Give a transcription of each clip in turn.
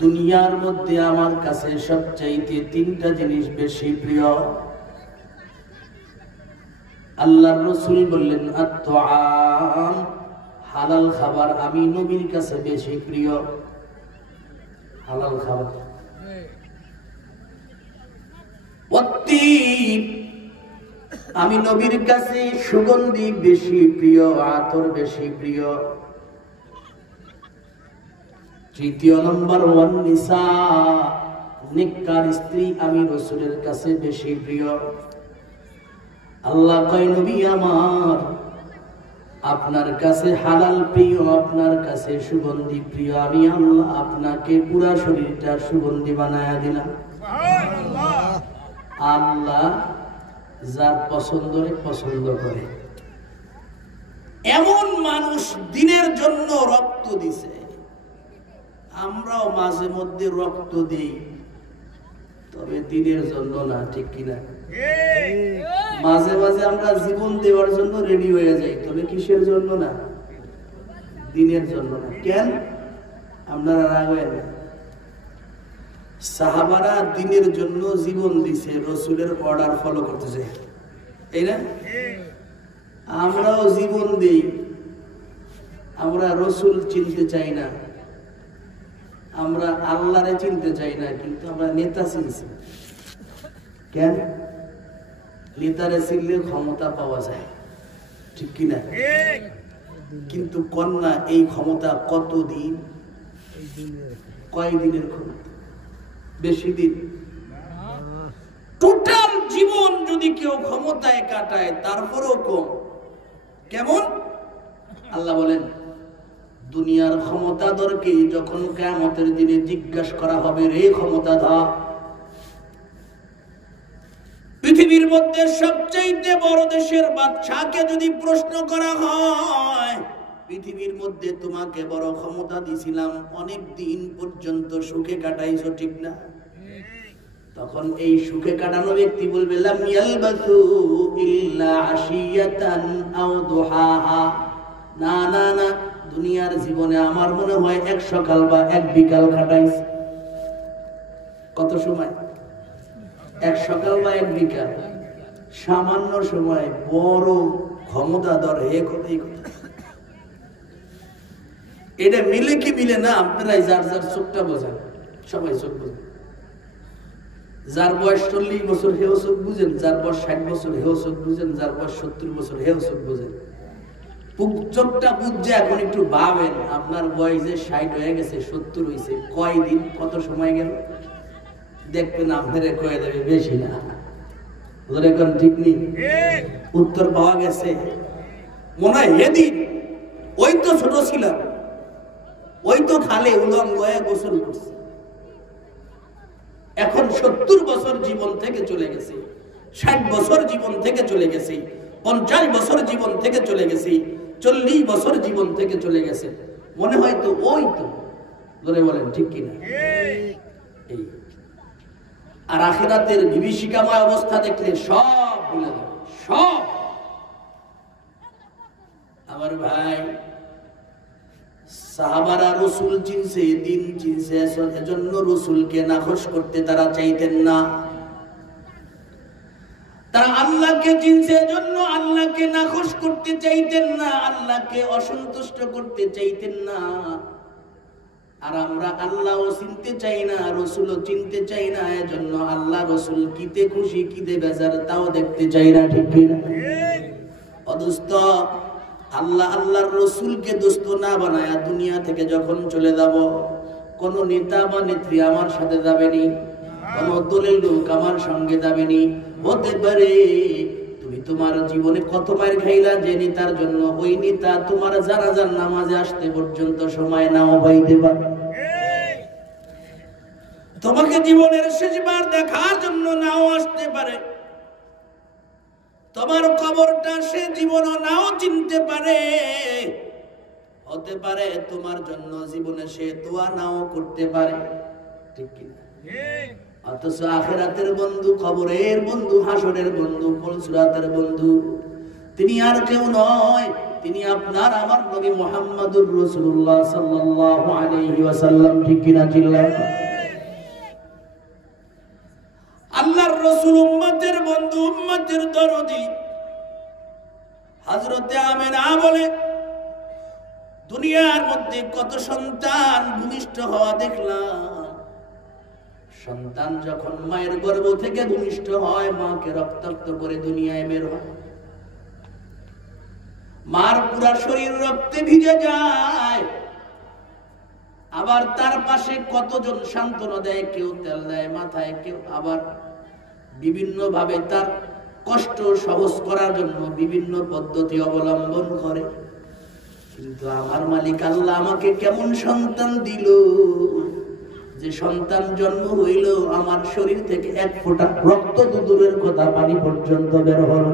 দুনিয়ার মধ্যে আমার কাছে সবচাইতে তিনটা জিনিস বেশি প্রিয়। আল্লাহর রাসূল বললেন, আত-তাআম, হালাল খাবার আমি নবীর কাছে বেশি প্রিয়। হালাল খাবার। ওয়াত-তিব, আমি নবীর কাছে সুগন্ধি বেশি প্রিয়, আতর বেশি প্রিয়। তৃতীয় নম্বর, ওয়ান-নিসা, নেককার স্ত্রী আমি রাসূলের কাছে বেশি প্রিয়। আল্লাহ কয়, নবী আমার, আপনার কাছে হালাল প্রিয়, আপনার কাছে সুগন্ধি প্রিয়, আমি আল্লাহ আপনাকে পুরা শরীরটা সুগন্ধি বানায়া দিলাম। সুবহানাল্লাহ। আল্লাহ যার পছন্দরে পছন্দ করে এমন মানুষ দিনের জন্য রক্ত দিছে। আমরাও মাঝে মধ্যে রক্ত দিই, তবে দিনের জন্য না, ঠিক কিনা? মাঝে মাঝে আমরা জীবন দেওয়ার জন্য রেডি হয়ে যাই, তবে কিসের জন্য না? দিনের জন্য না। কেন? আপনারা রাগ হয় না? সাহাবারা দিনের জন্য জীবন দিছে, রাসূলের অর্ডার ফলো করতেছে, এই না? আমরাও জীবন দেই, আমরা রাসূল চিনতে চাই না, আমরা আল্লাহরে চিনতে চাই না, কিন্তু আমরা নেতা চিনছি। কেন? নেতারে চিনলে ক্ষমতা পাওয়া যায়, ঠিক কিনা? কিন্তু কন্যা এই ক্ষমতা কতদিন? কয়দিনের ক্ষমতা? বেশি দিন? টোটাল জীবন যদি কেউ ক্ষমতায় কাটায় তারপরেও কম। কেমন? আল্লাহ বলেন, দুনিয়ার ক্ষমতাধরকে যখন কিয়ামতের দিনে জিজ্ঞাসা করা হবে, রে ক্ষমতাধর, পৃথিবীর মধ্যে সবচাইতে বড় দেশের বাদশাকে যদি প্রশ্ন করা হয়, পৃথিবীর মধ্যে তোমাকে বড় ক্ষমতা দিছিলাম, অনেক দিন পর্যন্ত সুখে কাটাইছো, ঠিক না? তখন এই সুখে কাটানো ব্যক্তি বলবে, লাম ইয়ালবাসু ইল্লা আশিয়াতান আও দুহাহা, না না না, দুনিয়ার জীবনে আমার মনে হয় এক সকাল বা এক বিকাল কাটাইছে। কত সময়? এক সকাল বা এক বিকাল, সামান্য সময়। বড় ক্ষমতাধর হে কথাই কথা। এটা মিলে কি মিলে না? আপনারাই যার যার চোখটা বোঝেন, সবাই চোখ বোঝেন। যার বয়স 40 বছর হেও চোখ বুঝেন, যার বয়স 60 বছর হেও চোখ বুঝেন, যার বয়স 70 বছর হেও চোখ বুঝেন। চোখটা বুঝছে। এখন একটু ভাবেন, আপনার বয়স যে 60 হয়ে গেছে, 70 হয়েছে, কয়দিন, কত সময় গেল? দেখবেন আপনারে কয়ে দেবে বেশি না। এখন ঠিক নেই, উত্তর পাওয়া গেছে। মনে হয় হেদিন ওই তো ছোট ছিলাম, ওই তো খালে উলঙ্গ হয়ে গোসল করছে। এখন 70 বছর জীবন থেকে চলে গেছে, 60 বছর জীবন থেকে চলে গেছে, 50 বছর জীবন থেকে চলে গেছে, 40 বছর জীবন থেকে চলে গেছে। মনে হয় তো ওই তো। ধরে বলেন ঠিক কিনা? এই আর আখিরাতের বিভীষিকাময় অবস্থা দেখলে সব ভুলে যাবে, সব। আমার ভাই, সাহাবারা রাসূল চিনছে, দিন চিনছে, এজন্য রাসূলকে নাখোশ করতে তারা চাইতেন না। তারা আল্লাহকে চিনছে, এজন্য আল্লাহকে নাখোশ করতে চাইতেন না, আল্লাহকে অসন্তুষ্ট করতে চাইতেন না। আর আমরা আল্লাহও চিনতে চাই না, রাসূলও চিনতে চাই না, এজন্য আল্লাহ রাসূল কিতে খুশি কিতে বেজার তাও দেখতে চাই না, ঠিক কিনা? অদোস্ত, আল্লাহ আল্লাহর রাসূলকে দোস্ত না বানায়া দুনিয়া থেকে যখন চলে যাব, কোন নেতা বা নেত্রী আমার সাথে যাবেনি, কোন দলের লোক আমার সঙ্গে যাবেনি। হতে পারে তুমি তোমার জীবনে কত মার খাইলা যে নেতার জন্য, ওই নেতা তোমার জানাজার নামাজে আসতে পর্যন্ত সময় নাও পাইতে পারে। তোমাকে জীবনের শেষবার দেখার জন্য নাও আসতে পারে। তোমার কবরটা সে জীবনও নাও চিনতে পারে। হতে পারে তোমার জন্য জীবনে সে দোয়া নাও করতে পারে, ঠিক কিনা? অথচ আখিরাতের বন্ধু, কবরের বন্ধু, হাসরের বন্ধু, পুলসিরাতের বন্ধু, তিনি আর কেউ নয়, তিনি আপনার আমার নবী মুহাম্মদুর রাসূলুল্লাহ সাল্লাল্লাহু আলাইহি ওয়াসাল্লাম। ঠিক কিনা চিল্লায়? আল্লাহর রাসূল উম্মতের বন্ধু, উম্মতের দরদি হযরতে আমেনা বলে, দুনিয়ার মধ্যে কত সন্তান ভূমিষ্ঠ হওয়া দেখলাম। সন্তান যখন মায়ের গর্ভ থেকে ভূমিষ্ঠ হয়, মাকে রক্তাক্ত করে দুনিয়ায় বের হয়, মার পুরা শরীর রক্তে ভিজে যায়। আবার তার পাশে কতজন সান্ত্বনা দেয়, কেউ তেল দেয় মাথায়, কেউ আবার বিভিন্ন ভাবে তার কষ্ট সহজ করার জন্য বিভিন্ন পদ্ধতি অবলম্বন করে। কিন্তু আমার মালিক আল্লাহ আমাকে কেমন সন্তান দিল, যে সন্তান জন্ম হইল আমার শরীর থেকে এক ফোঁটা রক্ত দূরের কথা পানি পর্যন্ত বের হল।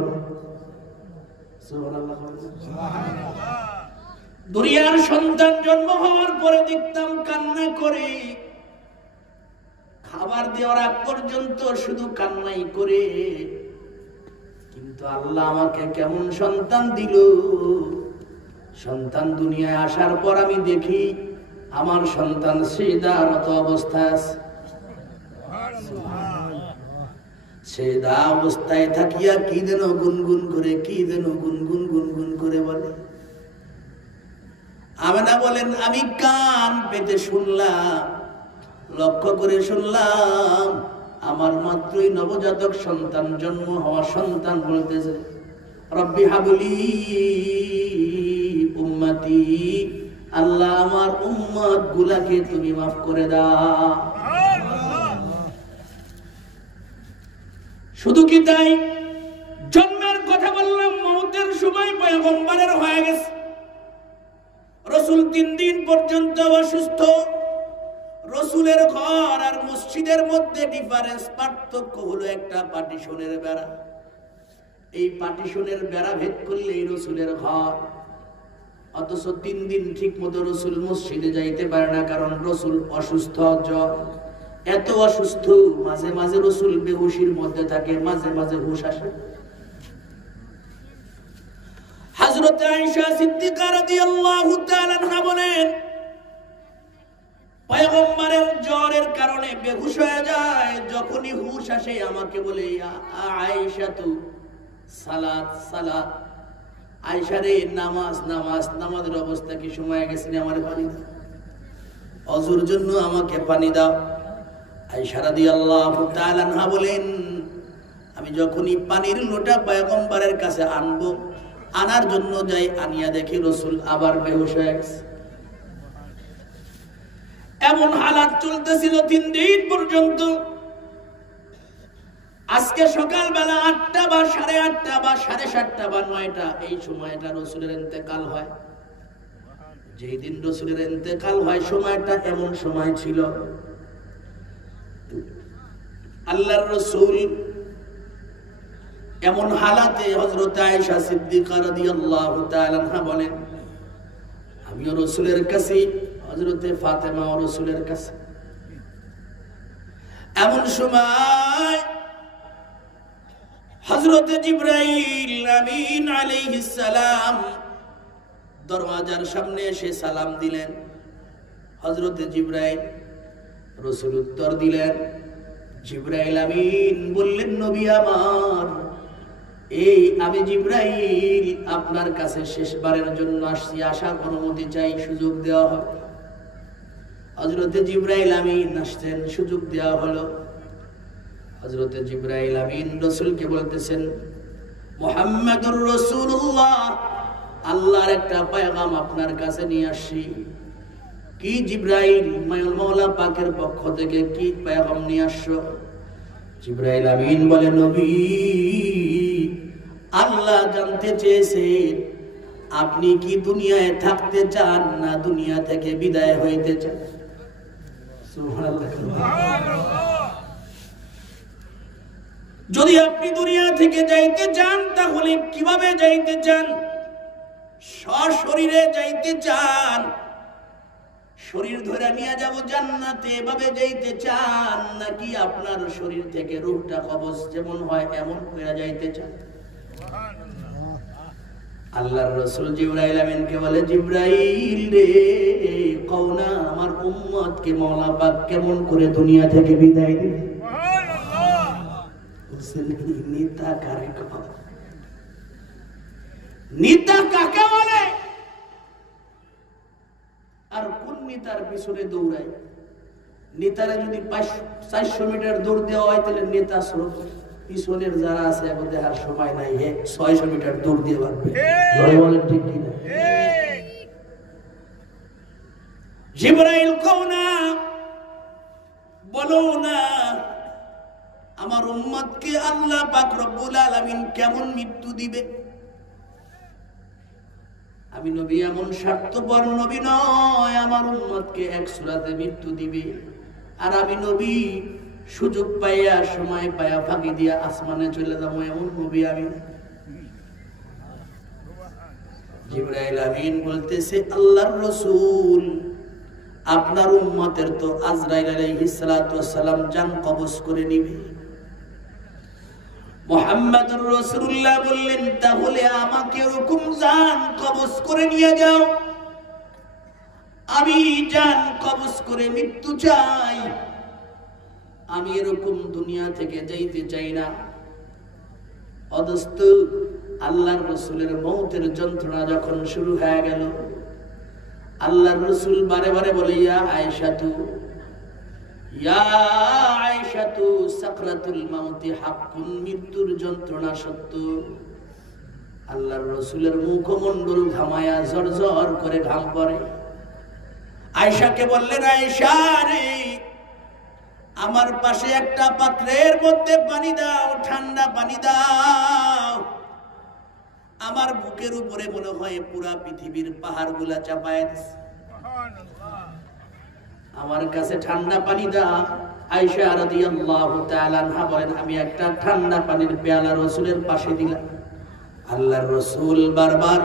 দুনিয়ার সন্তান জন্ম হওয়ার পরে দেখতাম কান্না করে, খাবার দেওয়ার আগ পর্যন্ত শুধু কান্নাই করে। কিন্তু আল্লাহ আমাকে কেমন সন্তান দিল, সন্তান দুনিয়ায় আসার পর আমি দেখি আমার সন্তান সিজদারত অবস্থায় আছে। সিজদা অবস্থায় থাকিয়া কি যেন গুনগুন করে, কি যেন গুনগুন করে বলে। আমেনা বলেন, আমি কান পেতে শুনলাম, লক্ষ্য করে শুনলাম, আমার মাত্রই নবজাতক সন্তান জন্ম হওয়া সন্তান বলতেছে, রব্বি হাবলি উম্মতি, আল্লাহ আমার উম্মত গুলাকে তুমি মাফ করে দাও। শুধু কি তাই, জন্মের কথা বললাম, মওতের সময় পয়গম্বরের হয়ে গেছে। রাসূল 3 দিন পর্যন্ত অসুস্থ। রাসূলের ঘর আর মসজিদের মধ্যে ডিফারেন্স, পার্থক্য হলো একটা পার্টিশনের বেড়া। এই পার্টিশনের বেড়া ভেদ করলেই রাসূলের ঘর। অথচ 3 দিন ঠিক মতো রাসূল মসজিদে যাইতে পারে না, কারণ রাসূল অসুস্থ, জ্বর। এত অসুস্থ, মাঝে মাঝে রাসূল বেহুশির মধ্যে থাকে, মাঝে মাঝে হুশ আসে। হযরত আয়েশা সিদ্দিকা রাদিয়াল্লাহু তাআলা আনহা বলেন, পয়গম্বরের জ্বরের কারণে বেহুশ হয়ে যায়, যখনই হুশ আসে আমাকে বলে, আয়েশা তু সালাত সালাত, আয়েশা রে নামাজ নামাজ, নামাজের অবস্থা কি সময় গেছে, আমার পানি দাও, ওযুর জন্য আমাকে পানি দাও। আয়েশা রাদিয়াল্লাহু তাআলা আনহা বলেন, আমি যখনই পানির লোটা পয়গম্বরের কাছে আনবো, আনার জন্য যাই, আনিয়া দেখি রাসূল আবার বেহুশ হয়ে গেছে। এমন হালাত চলতেছিল 3 দিন পর্যন্ত। আজকে সকালবেলা 8টা বা 8:30 বা 7:30 বা 9টা, এই সময়টা রাসূলের ইন্তেকাল হয়। যেই দিন রাসূলের ইন্তেকাল হয়, সময়টা এমন সময় ছিল, আল্লাহর রাসূল এমন হালাতে, হযরত আয়েশা সিদ্দিকা রাদিয়াল্লাহু তাআলা আনহা বলেন, আমিও রাসূলের কাছে, হযরতে ফাতেমা ও রাসূলের কাছে। এমন সময় হযরতে জিবরাইল আমিন আলাইহিস সালাম দরওয়াজার সামনে এসে সালাম দিলেন। হযরতে জিবরাইল, রাসূল উত্তর দিলেন। জিবরাইল আমিন বললেন, নবী আমার, এই আমি জিবরাইল আপনার কাছে শেষবারের জন্য আসছি, আসার অনুমতি চাই, সুযোগ দেওয়া হবে। হযরতে জিবরাইল আমিন আসছেন, সুযোগ দেওয়া হলো। হযরতে জিবরাইল আমিন রাসূলকে বলতেছেন, মুহাম্মাদুর রাসূলুল্লাহ, আল্লাহর একটা পয়গাম আপনার কাছে নিয়ে আসছি। কি জিবরাইল, মাওলা পাকের পক্ষ থেকে কি পয়গাম নিয়ে আসছো? জিবরাইল আমিন বলে, নবী, আল্লাহ জানতে চেয়েছেন আপনি কি দুনিয়ায় থাকতে চান না দুনিয়া থেকে বিদায় হইতে চান। সুবহানাল্লাহ। যদি আপনি দুনিয়া থেকে যাইতে চান, তাহলে কিভাবে যাইতে চান? সশরীরে যাইতে চান, শরীর ধরে নিয়ে যাব জান্নাতে, এভাবে যাইতে চান, নাকি আপনার শরীর থেকে রূহটা কবজ যেমন হয় এমন হয়ে যাইতে চান? আল্লাহর রাসূল জিবরাইল আমিনকে বলে, জিবরাইল রে, কও না আমার উম্মতকে মাওলা পাক কেমন করে দুনিয়া থেকে বিদায় দিবে। সুবহানাল্লাহ। নেতা কারে কয়? নেতা কাকে বলে? আর কোন নেতার পিছনে দৌড়ায়? নেতারা যদি 400 মিটার দৌড় দেওয়া হয় তাহলে নেতা স্রোত পিছনের যারা আছে এখন দেখার সময় নাই, 600 মিটার দৌড় দিয়ে পারবে। বলেন ঠিক কিনা? জিবরাইল কও না, বলো না আমার উম্মতকে আল্লাহ পাক রব্বুল আলামিন কেমন মৃত্যু দিবে। আমি নবী এমন স্বার্থপর নবী নয়, আমার উম্মতকে এক সূরাতে মৃত্যু দিবে। আর আমি নবী সুযোগ পাইয়া সময় পাইয়া ফাঁকি দিয়া আসমানে চলে যাবো, এমন নবী আমি। জিবরাইল আমিন বলতেছে, আল্লাহর রাসূল আপনার উম্মতের তো আজরাইল আলাইহিস সালাতু ওয়াস সালাম জান কবজ করে নিবে। মুহাম্মদুর রাসূলুল্লাহ বললেন, তাহলে আমাকে এরকম জান কবজ করে নিয়ে যাও, আমি জান কবজ করে মৃত্যু চাই, আমি এরকম দুনিয়া থেকে যাইতে চাই না। অদস্ত আল্লাহর রাসূলের মওতের যন্ত্রণা যখন শুরু হয়ে গেল, আল্লাহর রাসূল বারে বারে বলে, ইয়া আয়েশাতু, ইয়া আয়েশাতু, সাকরাতুল মাউতি হাক্কুন, মৃত্যুর যন্ত্রণা সত্য। আল্লাহর রাসূলের মুখমণ্ডল ঘামায়া ঝরঝর করে ঘাম পড়ে। আয়েশাকে বললেন, আয়েশা রে, আমার পাশে একটা পাত্রের মধ্যে পানি দাও, ঠান্ডা পানি দাও। আমার বুকের উপরে মনে হয় পুরা পৃথিবীর পাহাড়গুলা চাপায় দিছে। আমার কাছে ঠান্ডা পানি দাও। আয়েশা রাদিয়াল্লাহু তাআলা আনহা বলেন, আমি একটা ঠান্ডা পানির পেয়ালা রাসূলের পাশে দিলাম। আল্লাহর রাসূল বারবার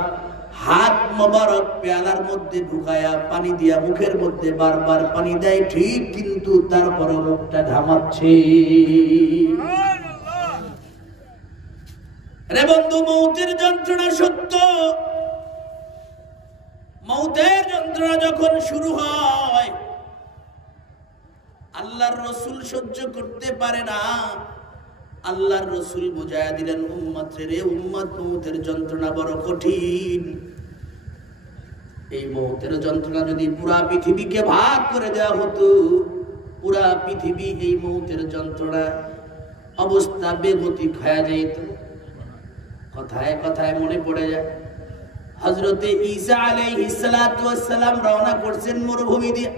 হাত মোবারক পেয়ালার মধ্যে ঢুকায়া পানি দিয়া মুখের মধ্যে বারবার পানি দেয় ঠিক, কিন্তু তারপর মুখটা ঘামাচ্ছে। রে বন্ধু, মৌতের যন্ত্রণা সত্য। মৌতের যন্ত্রণা যখন শুরু হয়, আল্লাহর রাসূল সহ্য করতে পারে না। আল্লাহর রাসূল বুঝায়া দিলেন, উম্মত রে উম্মত, মৌতের যন্ত্রণা বড় কঠিন। এই মৌতের যন্ত্রণা যদি পুরা পৃথিবীকে ভাগ করে দেওয়া হতো, পুরা পৃথিবী এই মৌতের যন্ত্রণা অবস্থা বেগতিক হয়ে যাইত। কথায় কথায় মনে পড়ে যায়, হযরতে ঈসা আলাইহিস সালাতু ওয়াস সালাম রওনা করছেন মরুভূমি দিয়ে।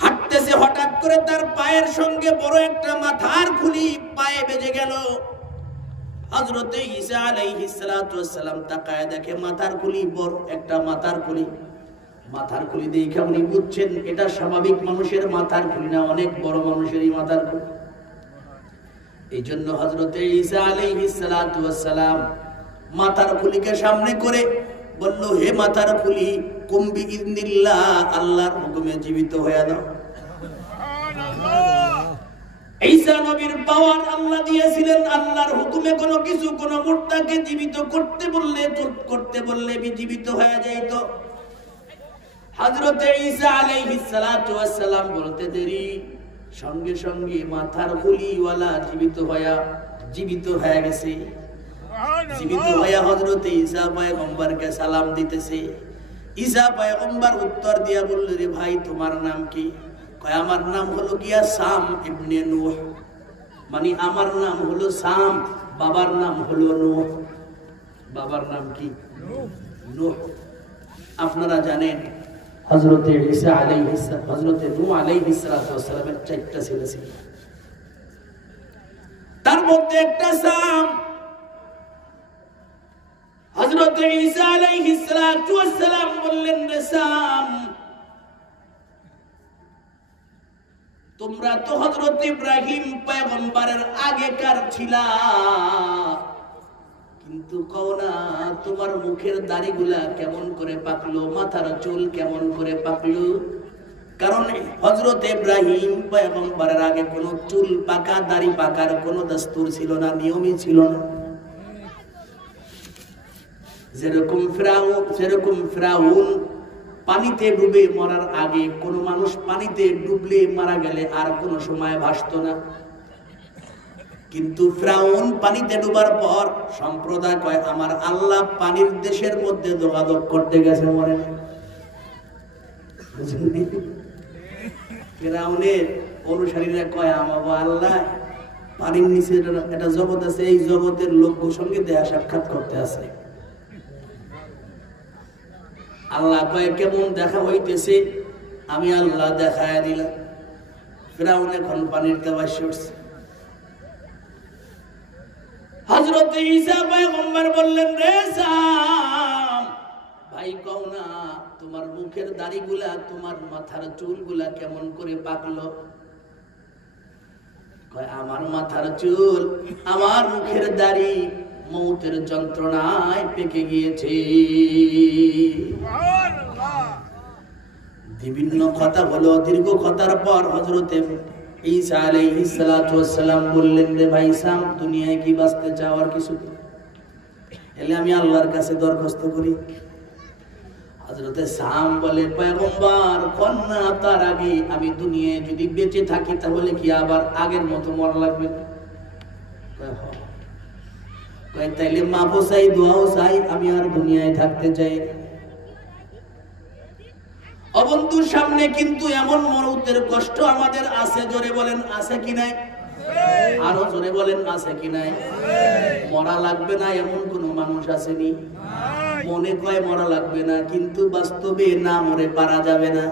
হাঁটতেছে, হঠাৎ করে তার পায়ের সঙ্গে বড় একটা মাথার খুলি পায়ে বেজে গেল। হযরতে ঈসা আলাইহিস সালাতু ওয়াস সালাম তাকায় দেখে মাথার খুলি, বড় একটা মাথার খুলি। মাথার খুলি দেখে উনি বুঝছেন এটা স্বাভাবিক মানুষের মাথার খুলি না, অনেক বড় মানুষেরই মাথার খুলি। এই জন্য হযরতে ঈসা আলাইহিস সালাতু ওয়াস সালাম মাথার খুলিকে সামনে করে বলল, হে মাথার খুলি, কুম বিইذنিল্লাহ, আল্লাহর হুকুমে জীবিত হয়ে দাও। ঈসা নবীর পাওয়ার আল্লাহ দিয়েছিলেন, আল্লাহর হুকুমে কোনো কিছু কোনো মুর্দাকে জীবিত করতে বললে জীবিত হয়ে যাইত। হযরতে ঈসা আলাইহিস সালাতু ওয়াস সালাম বলতে দেরি, সঙ্গে সঙ্গে মাথার খুলিওয়ালা জীবিত হয়ে গেছে। জীবিত হয়ে হযরতে ঈসা পয়গম্বরকে সালাম দিতেছে। ঈসা পয়গম্বর উত্তর দিয়া বলল, রে ভাই তোমার নাম কি? কয় আমার নাম হলো গিয়া সাম ইবনে নূহ, মানে আমার নাম হলো সাম, বাবার নাম হলো নূহ। বাবার নাম কি? নূহ। আপনারা জানেন হযরতে ঈসা আলাইহিস সালাম, হযরতে নূহ আলাইহিস সালামের 4টা ছেলে ছিল, তার মধ্যে একটা সাম। হযরতে ঈসা আলাইহিস সালাম বললেন, রে সাম, তোমরা তো হযরত ইব্রাহিম পয়গম্বরের আগেকার ছিলা, কিন্তু কও না তোমার মুখের দাড়িগুলা কেমন করে পাকলো, মাথার চুল কেমন করে পাকলো? কারণ হযরত ইব্রাহিম পয়গম্বরের আগে কোনো চুল পাকা, দাড়ি পাকার কোনো দস্তুর ছিল না, নিয়মই ছিল না। যেরকম ফিরাউন পানিতে ডুবে মরার আগে কোন মানুষ পানিতে ডুবলে মারা গেলে আর কোন সময় ভাসতো না, কিন্তু ফিরাউন পানিতে ডুবার পর সম্প্রদায় কয় আমার আল্লাহ পানির দেশের মধ্যে যোগাযোগ করতে গেছে, মরে না। ফিরাউনের অনুসারীরা কয় আমার আল্লাহ পানির নিচে একটা জগৎ আছে, এই জগতের লোকের সঙ্গে দেখা সাক্ষাৎ করতে আছে। আল্লাহ কয় কেমন দেখা হইতেছে? আমি আল্লাহ দেখায় দিলাম। ফিরাউন এখন পানির দেওয়া শুটছে। হযরত ঈসা পয়গম্বর বললেন, রে সাম ভাই, কও না তোমার মুখের দাড়িগুলা, তোমার মাথার চুলগুলা কেমন করে পাকলো? কয় আমার মাথার চুল, আমার মুখের দাড়ি মৌতের যন্ত্রণায় পেকে গিয়েছে। বিভিন্ন কথা হলো, দীর্ঘ কথার পর হযরতে ঈসা আলাইহিস সালাতু ওয়াস সালাম বললেন, রে ভাই সাম, দুনিয়ায় কি বাঁচতে চাও আর কিছু? এলে আমি আল্লাহর কাছে দরখাস্ত করি। হযরতে সাম বলে, পয়গম্বর কন্যা, তার আগে আমি দুনিয়ায় যদি বেঁচে থাকি তাহলে কি আবার আগের মতো মরা লাগবে? তাইলে মাফও চাই, দোয়াও চাই, আমি আর দুনিয়ায় থাকতে চাই। অবন্ধুর সামনে কিন্তু এমন মরুতের কষ্ট আমাদের আছে, জোরে বলেন আছে কি নাই? আরো জোরে বলেন আছে কি নাই? মরা লাগবে না এমন কোন মানুষ আসেনি? মনে কয় মরা লাগবে না, কিন্তু বাস্তবে না মরে পারা যাবে না।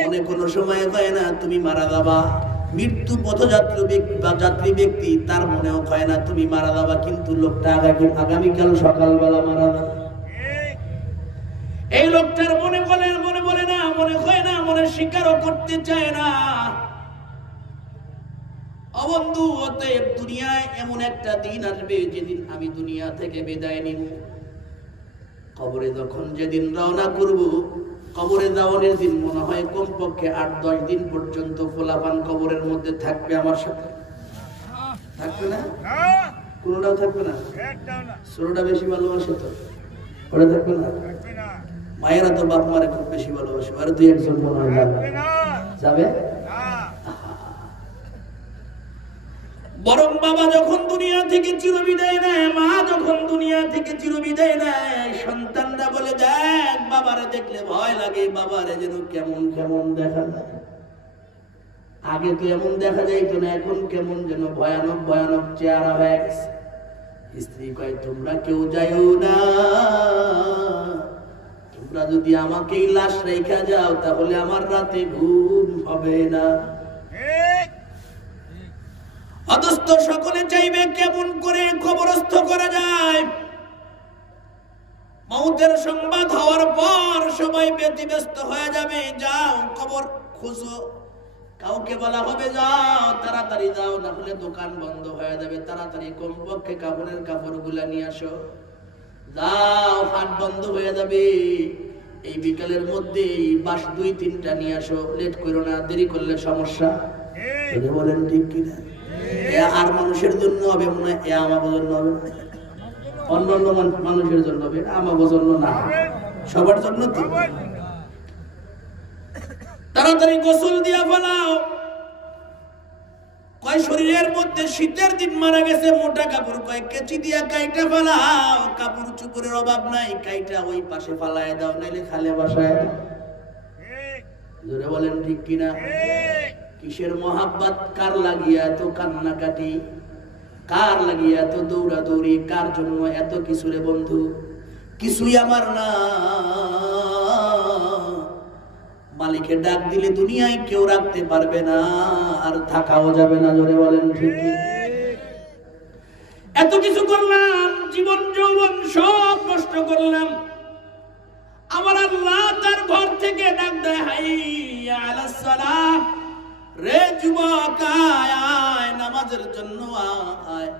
মনে কোনো সময় কয় না তুমি মারা যাবা। মৃত্যু পথযাত্রী ব্যক্তি, তার মনেও কয় না তুমি মারা যাবা, কিন্তু লোকটা আগামীকাল সকালবেলা মারা যাবে। এই লোকটার মনে বলে না, মনে হয় না, মনে স্বীকারও করতে চায় না। অবন্ধু, অতএব দুনিয়ায় এমন একটা দিন আসবে যেদিন আমি দুনিয়া থেকে বিদায় নিব। কবরে যখন যেদিন রওনা করব, কবরে যাওয়ার দিন মনে হয় কমপক্ষে 8-10 দিন পর্যন্ত ফোলাপান কবরের মধ্যে থাকবে আমার সাথে। থাকবে না? কোনটাও থাকবে না। ছোটটা বেশি ভালোবাসে তো, ওরা থাকবে না। মায়েরা তো বাপ মারে খুব বেশি ভালোবাসে, আর 2-1 জন মনে হয় যাবে। বরং বাবা যখন দুনিয়া থেকে চিরবিদায় নেয়, মা যখন দুনিয়া থেকে চিরবিদায় নেয়, সন্তানরা বলে, দেখ বাবারে দেখলে ভয় লাগে, বাবারে যেন কেমন কেমন দেখা যায়। আগে তো এমন দেখা যাইতো না, এখন কেমন যেন ভয়ানক ভয়ানক চেহারা হয়ে গেছে। স্ত্রী কয়, তোমরা কেউ যাইও না, তোমরা যদি আমাকেই লাশ রেখা যাও তাহলে আমার রাতে ঘুম হবে না। অদস্ত সকলে চাইবে কেমন করে কবরস্থ করা যায়। মৌতের সংবাদ হওয়ার পর সবাই ব্যতিব্যস্ত হয়ে যাবে, যাও কবর খুঁজো। কাউকে বলা হবে যাও তাড়াতাড়ি যাও, না হলে দোকান বন্ধ হয়ে যাবে, তাড়াতাড়ি কমপক্ষে কাপড়ের কাপড়গুলা নিয়ে আসো, যাও হাট বন্ধ হয়ে যাবে, এই বিকালের মধ্যে বাস 2-3টা নিয়ে আসো, লেট করো না, দেরি করলে সমস্যা। বলেন ঠিক কিনা? আর মানুষের জন্য হবে মনে হয়, আমার জন্য হবে, অন্য অন্য মানুষের জন্য হবে, আমার জন্য না, সবার জন্য। তো তাড়াতাড়ি গোসল দিয়া ফেলাও। কয় শরীরের মধ্যে শীতের দিন মারা গেছে, মোটা কাপড় কয় কেচি দিয়া কাইটা ফেলাও, কাপড় চুপড়ের অভাব নাই, কাইটা ওই পাশে ফালায় দাও, নাইলে খালে বাসায় দাও। জোরে বলেন ঠিক কিনা? কিসের মহাব্বত, কার লাগিয়া এত কান্নাকাটি, কার লাগিয়া এত দৌড়াদৌড়ি, কার জন্য এত কিছু রে বন্ধু? কিছুই আমার না। মালিকের ডাক দিলে দুনিয়ায় কেউ রাখতে পারবে না, আর থাকাও যাবে না। জোরে বলেন ঠিক? এত কিছু করলাম, জীবন যৌবন সব নষ্ট করলাম, আমার আল্লাহ তার ঘর থেকে ডাক দেয়, হাইয়া আলাস সালাহ, রে যুবক আয় নামাজের জন্য আয়,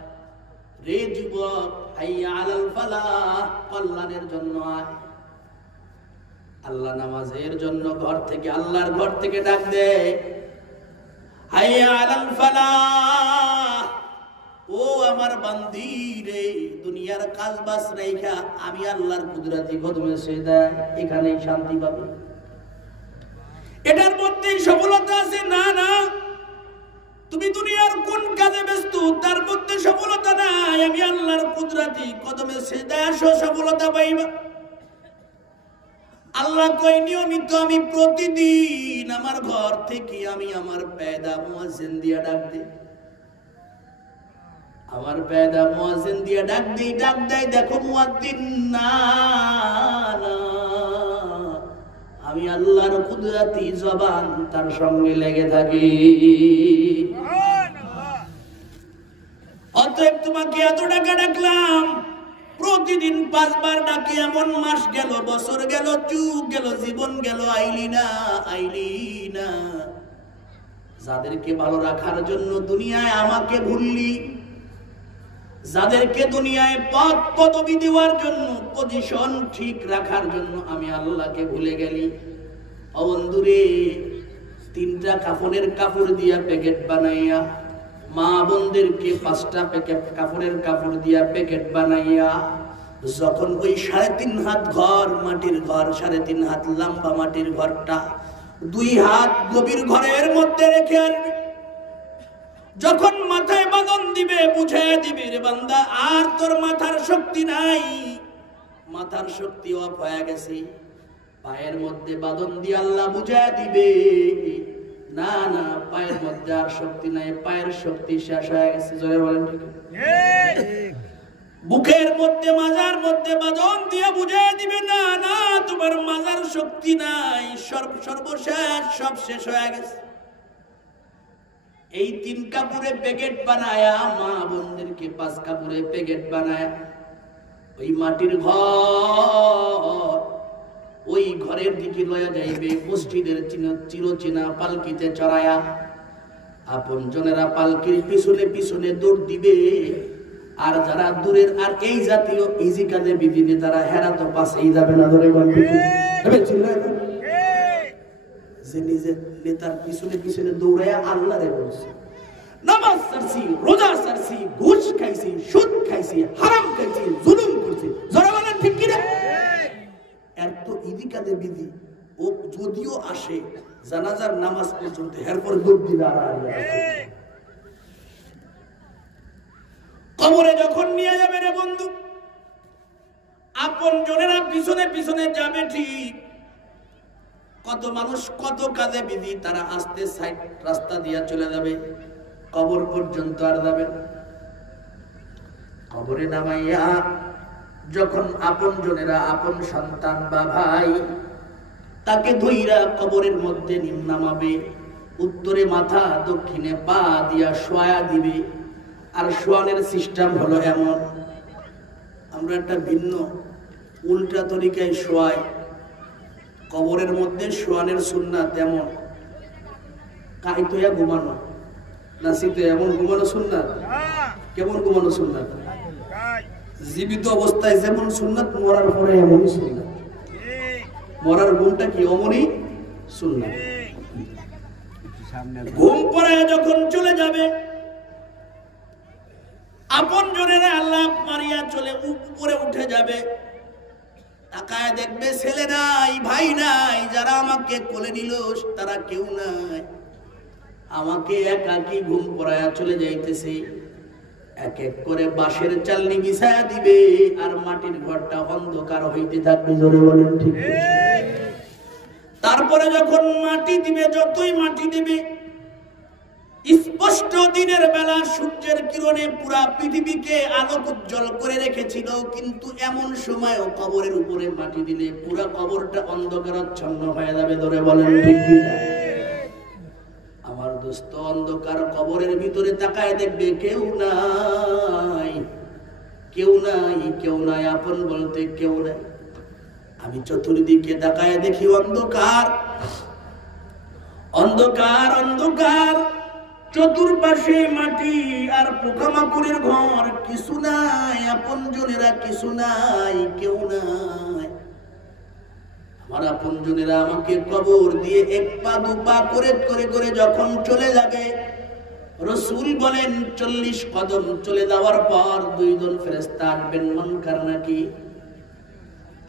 রে যুবক হাইয়া আলাল ফালাহ, কল্যাণের জন্য আয়। আল্লাহ নামাজের জন্য ঘর থেকে, আল্লাহর ঘর থেকে ডাক দেয়, হাইয়া আলাল ফালাহ, ও আমার বান্দি রে, দুনিয়ার কাজ বাস রাইখা আমি আল্লাহর কুদরতি কদমে সেজদা, এখানেই শান্তি পাবে, এটার মধ্যেই সফলতা আছে। না না, তুমি দুনিয়ার কোন কাজে ব্যস্ত তার মধ্যে সফলতা নাই, আমি আল্লাহর কুদরতি কদমে সেজদায় আসো, সফলতা পাইবা। আল্লাহ কই নিয়মিত আমি প্রতিদিন আমার ঘর থেকে আমি আমার পেদা মুয়াজ্জিন দিয়া ডাক দিই, আমার পেদা মুয়াজ্জিন দিয়া ডাক দিই, ডাক দেয় দেখো মুয়াজ্জিন না, আমি আল্লাহর কুদরতি জবান তার সঙ্গে লেগে থাকি। অতএব তোমাকে এত টাকা ডাকলাম, প্রতিদিন 5 বার ডাকি, এমন মাস গেল, বছর গেল, যুগ গেল, জীবন গেল, আইলি না, আইলি না। যাদেরকে ভালো রাখার জন্য দুনিয়ায় আমাকে ভুললি, যাদেরকে দুনিয়ায় পদ পদবি দেওয়ার জন্য, পজিশন ঠিক রাখার জন্য আমি আল্লাহকে ভুলে গেলি। ও বন্ধুরে, 3টা কাফনের কাপড় দিয়া প্যাকেট বানাইয়া, মা বোনদেরকে 5টা কাপড়ের কাপড় দিয়া প্যাকেট বানাইয়া, যখন ওই 3.5 হাত ঘর, মাটির ঘর, 3.5 হাত লম্বা মাটির ঘরটা 2 হাত গভীর ঘরের মধ্যে রেখে আসবে, যখন মাথায় বাঁধন দিবে, বুঝাইয়া দিবে রে বান্দা আর তোর মাথার শক্তি নাই, মাথার শক্তি অফ হয়ে গেছে, পায়ের মধ্যে বাঁধন দিয়ে আল্লাহ বুঝাইয়া দিবে না না, পায়ের মধ্যে আর শক্তি নাই, পায়ের শক্তি শেষ হয়ে গেছে। জয় বলেন ঠিক। বুকের মধ্যে, মাজার মধ্যে বাঁধন দিয়ে বুঝাইয়া দিবে না না, তোমার মাজার শক্তি নাই, সর্বশেষ সব শেষ হয়ে গেছে। এই 3 কাপড়ে প্যাকেট বানায়া, মা বোনদেরকে 5 কাপড়ে প্যাকেট বানায়া, ওই মাটির ঘর, ওই ঘরের দিকে লয়া যাইবে, মসজিদের চিরচেনা পালকিতে চড়ায়া, আপন জনেরা পালকির পিছনে পিছনে দৌড় দিবে, আর যারা দূরের আর এই জাতীয় ইজি কাজে বিবিধে তারা হেরা তো পাশেই যাবে না। ধরে যে নিজের নেতার পিছনে পিছনে দৌড়াইয়া আল্লাহরে বলছে, নামাজ ছাড়ছি, রোজা ছাড়ছি, ঘুষ খাইছি, সুদ খাইছি, হারাম খাইছি, জুলুম করছি, যারা বলেন ঠিক কিনা, এত ইদি কাজে বিধি, ও যদিও আসে জানাজার নামাজ পর্যন্ত, এরপর দৌড় দিবে। কবরে যখন নিয়ে যাবে রে বন্ধু, আপন জনেরা পিছনে পিছনে যাবে ঠিক, কত মানুষ কত কাজে বিধি, তারা আস্তে সাইড রাস্তা দিয়া চলে যাবে, কবর পর্যন্ত আর যাবে। কবরে নামাইয়া যখন আপন জনেরা, আপন সন্তান বা ভাই তাকে ধইরা কবরের মধ্যে নামাবে, উত্তরে মাথা, দক্ষিণে পা দিয়া শোয়া দিবে। আর শোয়ানের সিস্টেম হলো এমন, আমরা একটা ভিন্ন উল্টা তরিকায় শোয়াই। কবরের মধ্যে শোয়ানের সুন্নাত তেমন, কাইতয়া ঘুমানো, নাসিতে এমন ঘুমানো সুন্নাত। কেমন ঘুমানো সুন্নাত? জীবিত অবস্থায় যেমন সুন্নাত, মরার পরে এমনই সুন্নাত। মরার ঘুমটা কি অমনই সুন্নাত। ঘুম পড়ে যখন চলে যাবে, আপন জনেরা আল্লাহ মারিয়া চলে উপরে উঠে যাবে, তাকায় দেখবে ছেলে নাই, ভাই নাই, যারা আমাকে কোলে নিল তারা কেউ নাই, আমাকে একাকী ঘুম পড়ায়া চলে যাইতেছে। এক এক করে বাঁশের চালনি বিছায়া দিবে, আর মাটির ঘরটা অন্ধকার হইতে থাকবে। জোরে বলেন ঠিক। তারপরে যখন মাটি দিবে, যতই মাটি দিবে, স্পষ্ট দিনের বেলা সূর্যের কিরণে পুরা পৃথিবীকে আলোক উজ্জ্বল করে রেখেছিল, কিন্তু এমন সময়ও কবরের উপরে মাটি দিলে পুরা কবরটা অন্ধকারাচ্ছন্ন হয়ে যাবে। ধরে বলেন ঠিক কিনা? আমার দোস্ত, অন্ধকার কবরের ভিতরে তাকায় দেখবে কেউ নাই, কেউ নাই, কেউ নাই, আপন বলতে কেউ নাই। আমি চতুর্দিকে তাকায় দেখি অন্ধকার, অন্ধকার, অন্ধকার, চতুর্পাশে মাটি আর পোকামাকড়ের ঘর, কিছু নাই, আপন জনেরা কিছু নাই, কেউ নাই। আমার আপন জনেরা আমাকে কবর দিয়ে 1 পা 2 পা করে করে করে যখন চলে যাবে, রাসূল বলেন 40 কদম চলে যাওয়ার পর দুইজন ফেরেশতা আসবেন মুনকার নাকির।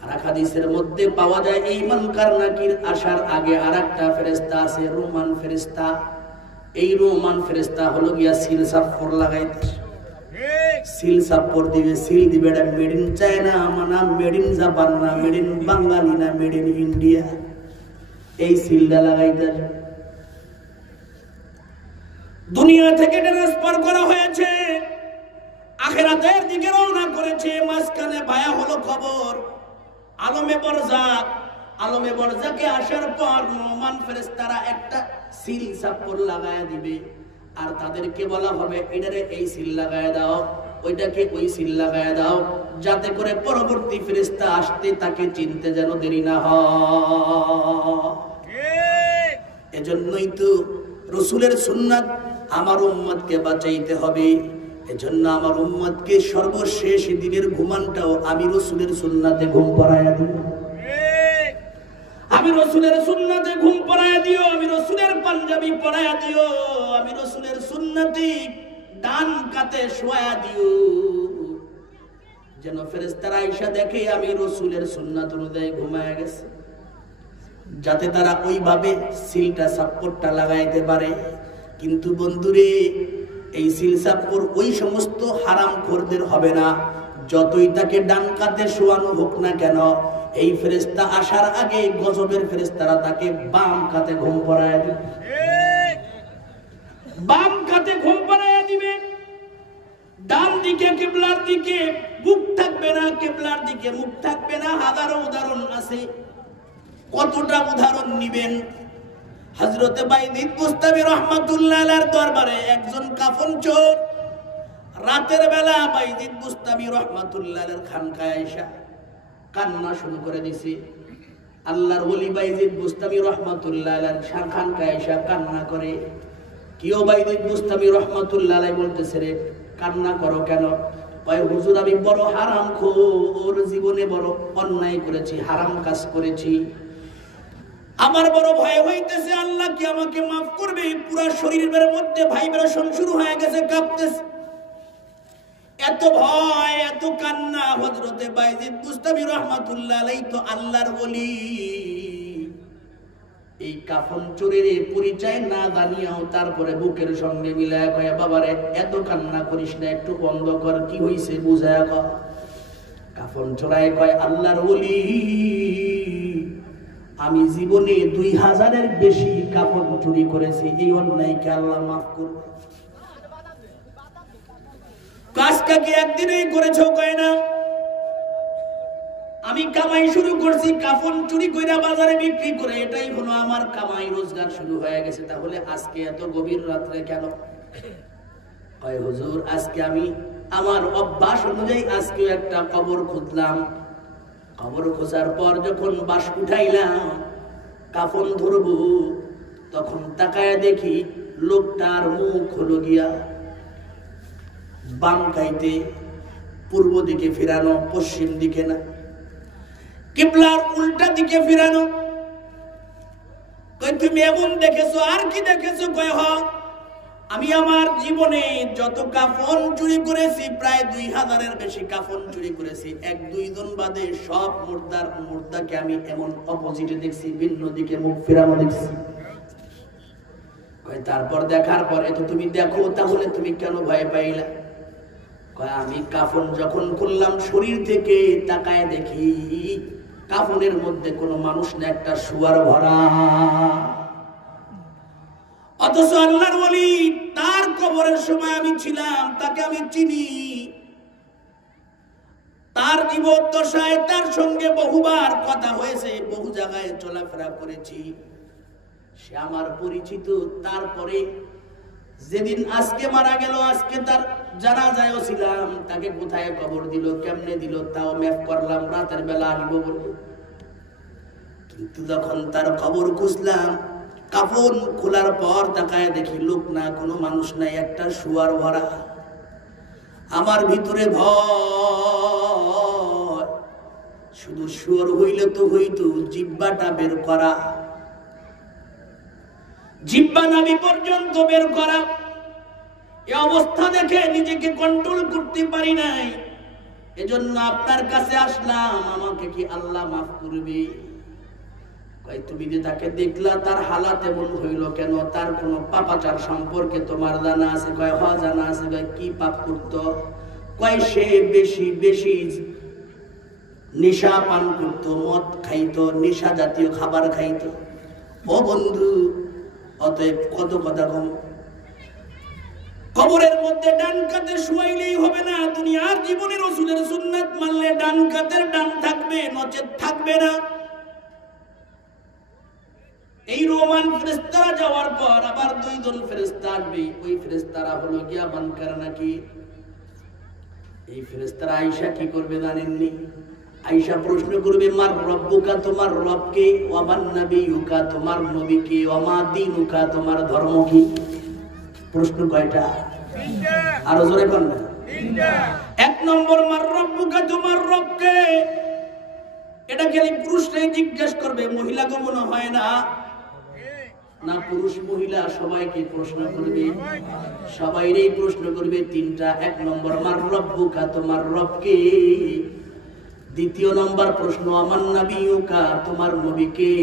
আর হাদিসের মধ্যে পাওয়া যায় এই মুনকার নাকির আসার আগে আরেকটা ফেরেশতা আছে, রোমান ফেরেশতা। এই রোমান ফেরেশতা হলো গিয়া সিল সাফর লাগাইতে, সিল সাফর দিবে। সিল দিবে এটা মেড ইন চায়না, না মেড ইন জাপান, না মেড ইন বাঙালি, না মেড ইন ইন্ডিয়া। এই সিলটা লাগাইতে দুনিয়া থেকে ট্রান্সফার করা হয়েছে, আখিরাতের দিকে রওনা করেছে। মাঝখানে ভায়া হলো খবর আলমে বরজাক। আলমে বরজাকে আসার পর রোমান ফেরেশতারা একটা সিল সাফর লাগায়া দিবে, আর তাদেরকে বলা হবে এটারে এই সিল লাগায়া দাও, ওইটাকে ওই সিল লাগায়া দাও, যাতে করে পরবর্তী ফেরেশতা আসতে তাকে চিনতে যেন দেরি না হয়। এজন্যই তো রাসূলের সুন্নাত আমার উম্মতকে বাঁচাইতে হবে। এজন্য আমার উম্মতকে সর্বশেষ দিনের ঘুমানটাও আমি রাসূলের সুন্নাতে ঘুম পড়ায়া দিই। আমি রাসূলের সুন্নাতে ঘুম পড়ায়া দিও, আমি রাসূলের পাঞ্জাবি পড়ায়া দিও, আমি রাসূলের সুন্নতি ডান কাতে শোয়া দিও, যেন ফেরেশতারা আয়েশা দেখে আমি রাসূলের সুন্নাত অনুযায়ী ঘুমায়া গেছে, যাতে তারা ওইভাবে সিলটা সাপোর্টটা লাগাইতে পারে। কিন্তু বন্ধুরে, এই সিল সাপোর ওই সমস্ত হারামখোরদের হবে না, যতই তাকে ডান কাতে শোয়ানো হোক না কেন। এই ফেরেশতা আসার আগে গজবের ফেরেশতারা তাকে বাম কাতে ঘুম পড়ায় দিবে, বাম কাতে ঘুম পড়ায় দিবে। ডান দিকে কিবলার দিকে মুখ থাকবে না, কিবলার দিকে মুখ থাকবে না। হাজারো উদাহরণ আছে, কতটা উদাহরণ নিবেন। হযরতে বাইজিদ বুস্তামি রাহমাতুল্লাহ আলাইহির দরবারে একজন কাফন চোর রাতের বেলা বাইজিদ বুস্তামি রাহমাতুল্লাহ আলাইহির খানকায় আয়েশা কান্না শুরু করে দিছে। আল্লাহর ওলি বাইজিদ বুস্তামি রাহমাতুল্লাহ আলাইহির খানকায় আয়েশা কান্না করে। কিও বাইজিদ বুস্তামি রাহমাতুল্লাহ আলাইহি বলতেছে, রে কান্না করো কেন? কয় হুজুর, আমি বড় হারামখোর, জীবনে বড় অন্যায় করেছি, হারাম কাজ করেছি, আমার বড় ভয় হইতেছে আল্লাহ কি আমাকে মাফ করবে। পুরো শরীরের মধ্যে ভাইব্রেশন শুরু হয়ে গেছে, কাঁপতেছে, এত ভয়, এত কান্না। হযরতে বাইজিদ বুস্তামি রাহমাতুল্লাহ আলাইহি তো আল্লাহর ওলি, এই কাফন চোরের পরিচয় না জানিয়াও তারপরে বুকের সঙ্গে মিলায় কয়, বাবারে এত কান্না করিস না, একটু বন্ধ কর, কি হইছে বুঝায়া কর। কাফন চোরায় কয়, আল্লাহর ওলি, আমি জীবনে 2000-এর বেশি কাফন চুরি করেছি, এই অন্যায়কে আল্লাহ মাফ করবে। কাজটা কি একদিনেই করেছো? কয় না, আমি কামাই শুরু করছি কাফন চুরি কইরা বাজারে বিক্রি করে, এটাই হলো আমার কামাই, রোজগার শুরু হয়ে গেছে। তাহলে আজকে এত গভীর রাত্রে কেন? কয় হুজুর, আজকে আমি আমার অভ্যাস অনুযায়ী আজকে একটা কবর খুঁজলাম। কবর খোঁজার পর যখন বাঁশ উঠাইলাম, কাফন ধরবো, তখন তাকায় দেখি লোকটার মুখ হলো গিয়া বাম কাইতে, পূর্ব দিকে ফিরানো, পশ্চিম দিকে না, কিবলার উল্টা দিকে ফিরানো। কই তুমি এমন দেখেছো? আর কি দেখেছো? কয় হ, আমি আমার জীবনে যত কাফন চুরি করেছি, প্রায় 2000-এর বেশি কাফন চুরি করেছি, 1-2 জন বাদে সব মুর্দাকে আমি এমন অপোজিটে দেখছি, ভিন্ন দিকে মুখ ফিরানো দেখছি। কয় তারপর দেখার পর, এত তুমি দেখো, তাহলে তুমি কেন ভয় পাইলা? কয় আমি কাফন যখন খুললাম, শরীর থেকে তাকায় দেখি কাফনের মধ্যে কোনো মানুষ না, একটা শুয়ার ভরা। অথচ আল্লাহর ওলি, তার কবরের সময় আমি ছিলাম, তাকে আমি চিনি, তার জীবদ্দশায় তার সঙ্গে বহুবার কথা হয়েছে, বহু জায়গায় চলাফেরা করেছি, সে আমার পরিচিত। তারপরে যেদিন আজকে মারা গেল, আজকে তার জানাজায়ও ছিলাম, তাকে কোথায় কবর দিল, কেমনে দিল, তাও ম্যাপ করলাম, রাতের বেলা আনিব বলে। কিন্তু যখন তার কবর খুঁজলাম, কাফন খোলার পর তাকায় দেখি লোক না, কোনো মানুষ নাই, একটা শুয়ার ভরা। আমার ভিতরে ভয়, শুধু শুয়ার হইলে তো হইতো, জিহ্বাটা বের করা, জিহ্বা নাভি পর্যন্ত বের করা। এই অবস্থা দেখে নিজেকে কন্ট্রোল করতে পারি নাই, এজন্য আপনার কাছে আসলাম, আমাকে কি আল্লাহ মাফ করবে? কই তুমি যে তাকে দেখলা তার হালাত এমন হইল কেন? তার কোনো পাপাচার সম্পর্কে তোমার জানা আছে? কয় হ জানা আছে। কয় কি পাপ করতো? কয় সে বেশি বেশি নেশা পান করতো, মদ খাইতো, নেশা জাতীয় খাবার খাইতো। ও বন্ধু, অতএব কত কথা কম, কবরের মধ্যে ডান কাতে শুয়াইলেই হবে না। দুনিয়ার জীবনে রাসূলের সুন্নাত মানলে ডান কাতের ডান থাকবে, নচেত থাকবে না। এই রোমান ফেরেশতারা যাওয়ার পর আবার দুইজন ফেরেশতা আসবে। ওই ফেরেশতারা হলো গিয়া বানকার নাকি। এই ফেরেশতারা আয়েশা কি করবে জানেননি? আয়েশা প্রশ্ন করবে, মার রব্বুকা, তোমার রব কে? ওয়া মান নাবিয়ুকা, তোমার নবী কে? ওয়া মা দীনুকা, তোমার ধর্ম কি? প্রশ্ন কয়টা? আরো জোরে বল না। এক নম্বর, মার রব্বুকা, তোমার রব কে? এটা খালি পুরুষরাই জিজ্ঞেস করবে, মহিলা গো মনে হয় না। না, পুরুষ মহিলা সবাইকে প্রশ্ন করবে, সবাইরই প্রশ্ন করবে তিনটা। এক নম্বর, মার রব্বুকা, তোমার রব কে? দ্বিতীয় নম্বর প্রশ্ন, আমার নাবিয়ুকা, তোমার নবী কে?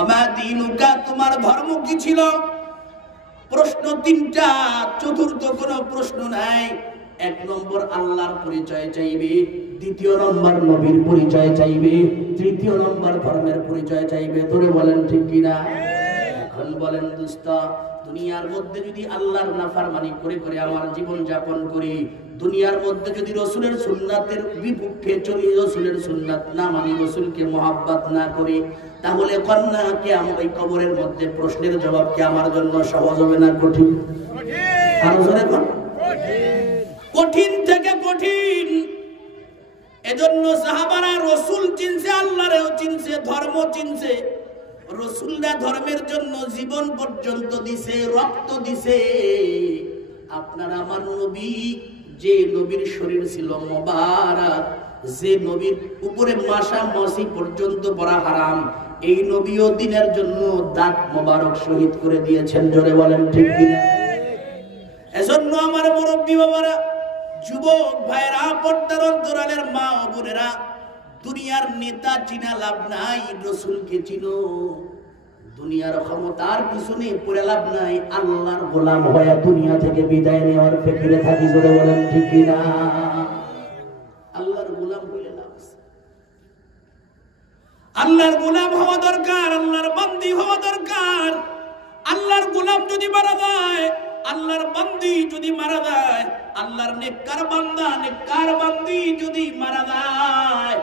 আমা দীনুকা, তোমার ধর্ম কি ছিল? প্রশ্ন তিনটা, চতুর্থ কোনো প্রশ্ন নাই। এক নম্বর আল্লাহর পরিচয় চাইবে, দ্বিতীয় নম্বর নবীর পরিচয় চাইবে, তৃতীয় নম্বর ধর্মের পরিচয় চাইবে। ধরে বলেন ঠিক কিনা? এখন বলেন দোস্ত, দুনিয়ার মধ্যে যদি আল্লাহর নাফরমানি করে করে আমার জীবন যাপন করি, দুনিয়ার মধ্যে যদি রাসূলের সুন্নাতের বিপক্ষে চলি, রাসূলের সুন্নাত না মানি, রাসূলকে মহব্বত না করি, তাহলে কন্যা কি আমার এই কবরের মধ্যে প্রশ্নের জবাব কি আমার জন্য সহজ হবে না কঠিন? আরো জোরে বল। কঠিন থেকে কঠিন। এজন্য সাহাবারা রাসূল চিনছে, আল্লাহরেও চিনছে, ধর্ম চিনছে। রাসূলরা ধর্মের জন্য জীবন পর্যন্ত দিছে, রক্ত দিছে। আপনার আমার নবী, যে নবীর শরীর ছিল মোবারক, যে নবীর উপরে মাসা মাসি পর্যন্ত পড়া হারাম, এই নবীও দিনের জন্য দাঁত মোবারক শহীদ করে দিয়েছেন। জোরে বলেন ঠিক কিনা? এজন্য আমার মুরব্বী বাবারা, যুবক ভাইরা, পর্দার অন্তরালের মা ও বোনেরা, দুনিয়ার নেতা চিনা লাভ নাই, রাসূলকে চিনো। দুনিয়ার ক্ষমতার পিছনে পড়ে লাভ নাই, আল্লাহর গোলাম হয়ে দুনিয়া থেকে বিদায় নেওয়ার ফিকিরে থাকি। জোরে বলেন ঠিক কিনা? আল্লাহর গোলাম হইলে লাভ আছে। আল্লাহর গোলাম হওয়া দরকার, আল্লাহর বান্দি হওয়া দরকার। আল্লাহর গোলাম যদি মারা যায়, আল্লাহর বান্দি যদি মারা যায়, আল্লাহর নেককার বান্দা, নেককার বান্দি যদি মারা যায়,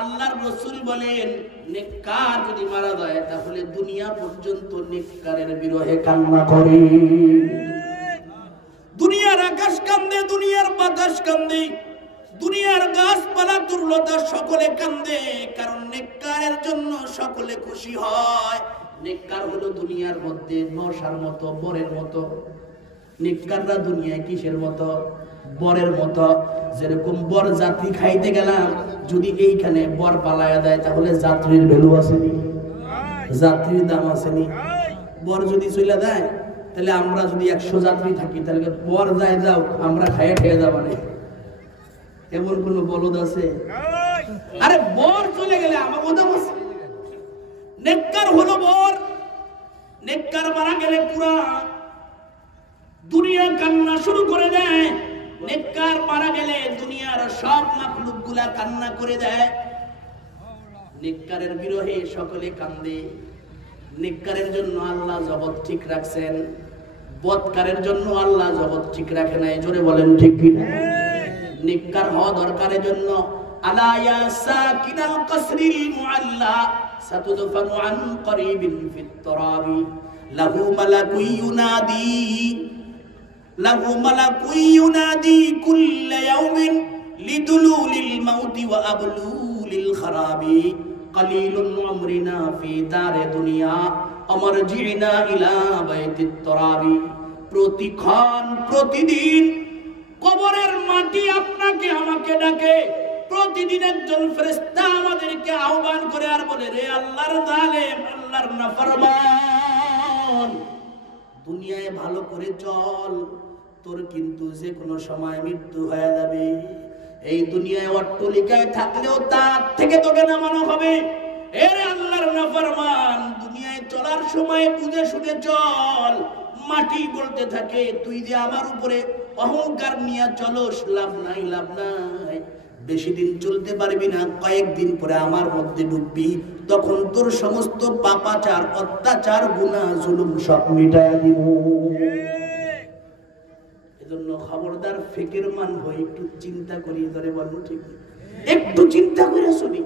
আল্লাহর রাসূল বলেন নেককার যদি মারা যায়, তাহলে দুনিয়া পর্যন্ত নেককারের বিরহে কান্না করে। দুনিয়ার আকাশ কান্দে, দুনিয়ার বাতাস কান্দে, দুনিয়ার গাছপালা দুর্লতা সকলে কান্দে, কারণ নেককারের জন্য সকলে খুশি হয়। নেককার হলো দুনিয়ার মধ্যে নশার মতো, বরের মতো। নেককাররা দুনিয়ায় কিসের মতো? বরের মতো। যেরকম বর যাত্রী খাইতে গেলাম, যদি এইখানে বর পালায়া দেয়, তাহলে যাত্রীর ভ্যালু আসেনি, যাত্রীর দাম আসেনি। বর যদি চলে দেয়, তাহলে আমরা যদি 100 যাত্রী থাকি, তাহলে বর যায় যাও, আমরা খাইয়ে খেয়ে যাবো না। এমন কোন বলদ আছে? আরে বর চলে গেলে আমার কথা বলছে। নেককার হলো বর। নেককার মারা গেলে পুরা দুনিয়া কান্না শুরু করে দেয়। নেককার মারা গেলে দুনিয়ার সব মাখলুক গুলা কান্না করে দেয়। নেককারের বিরহে সকলে কান্দে। নেককারের জন্য আল্লাহ জগৎ ঠিক রাখছেন, বদকারের জন্য আল্লাহ জগৎ ঠিক রাখে নাই। জোরে বলেন ঠিক কিনা? নেককার হওয়া দরকারের জন্য আলা ইয়া সাকিনাল কসরিল মুআল্লা সাতুদফানু আন করিবিন ফিত তুরাবি লাহু মালাকুন ইউনাদি, লাহু মালাকুন ইউনাদি কুল্লা ইয়াউমিন লিদুলুলিল মাউতি ওয়া আবলুলিল খারাবি কলিলুন উমরিনা ফি দারে দুনিয়া আমরজিনা ইলা বাইতিত তুরাবি। প্রতিক্ষণ প্রতিদিন কবরের মাটি আপনাকে আমাকে ডাকে। প্রতিদিন একজন ফেরেশতা আমাদেরকে আহ্বান করে আর বলে, রে আল্লাহর জালেম, আল্লাহর নাফরমান, দুনিয়ায় ভালো করে চল, তোর কিন্তু যে কোনো সময় মৃত্যু হয়ে যাবে। এই দুনিয়ায় অট্টালিকায় থাকলেও তার থেকে তোকে নামানো হবে। এর আল্লাহর নাফরমান, দুনিয়ায় চলার সময় বুঝে শুনে চল। মাটি বলতে থাকে তুই যে আমার উপরে অহংকার নিয়ে চলস, লাভ নাই, লাভ নাই। বেশি দিন চলতে পারবি না, কয়েকদিন পরে আমার মধ্যে ঢুকবি, তখন তোর সমস্ত পাপাচার, অত্যাচার, গুনাহ, জুলুম সব মিটায়া দিব। এজন্য খবরদার ফেকের মান হই, একটু চিন্তা করি, ধরে বলুন ঠিক, একটু চিন্তা করে শুনি।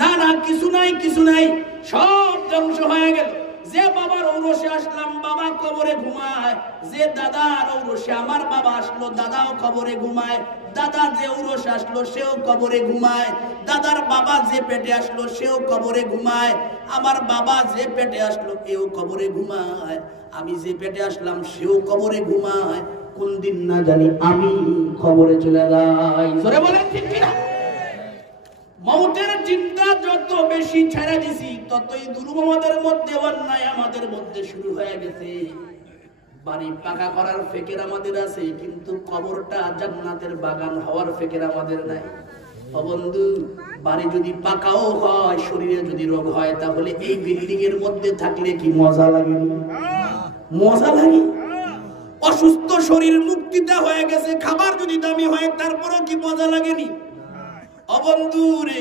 না না, কিছু নাই, কিছু নাই, সব ধ্বংস হয়ে গেল। যে বাবার ঔরসে আসলাম, বাবা কবরে ঘুমায়। যে দাদার ঔরসে আমার বাবা আসলো, দাদাও কবরে ঘুমায়। দাদা যে ঔরসে আসলো, সেও কবরে ঘুমায়। দাদার বাবা যে পেটে আসলো, সেও কবরে ঘুমায়। আমার বাবা যে পেটে আসলো, এও কবরে ঘুমায়। আমি যে পেটে আসলাম, সেও কবরে ঘুমায়। কোন দিন না জানি আমি কবরে চলে যাই। জোরে বলেন ঠিক কিনা? মৌতের চিন্তা যত বেশি ছেড়ে দিছি, ততই দুর্গমদের মধ্যে অন্যায় আমাদের মধ্যে শুরু হয়ে গেছে। বাড়ি পাকা করার ফিকির আমাদের আছে, কিন্তু কবরটা জান্নাতের বাগান হওয়ার ফিকির আমাদের নাই। ও বন্ধু, বাড়ি যদি পাকাও হয়, শরীরে যদি রোগ হয়, তাহলে এই বিল্ডিং এর মধ্যে থাকলে কি মজা লাগে? মজা লাগে? অসুস্থ শরীর মুক্তিটা হয়ে গেছে, খাবার যদি দামি হয়, তারপরেও কি মজা লাগেনি? অবন্ধুরে,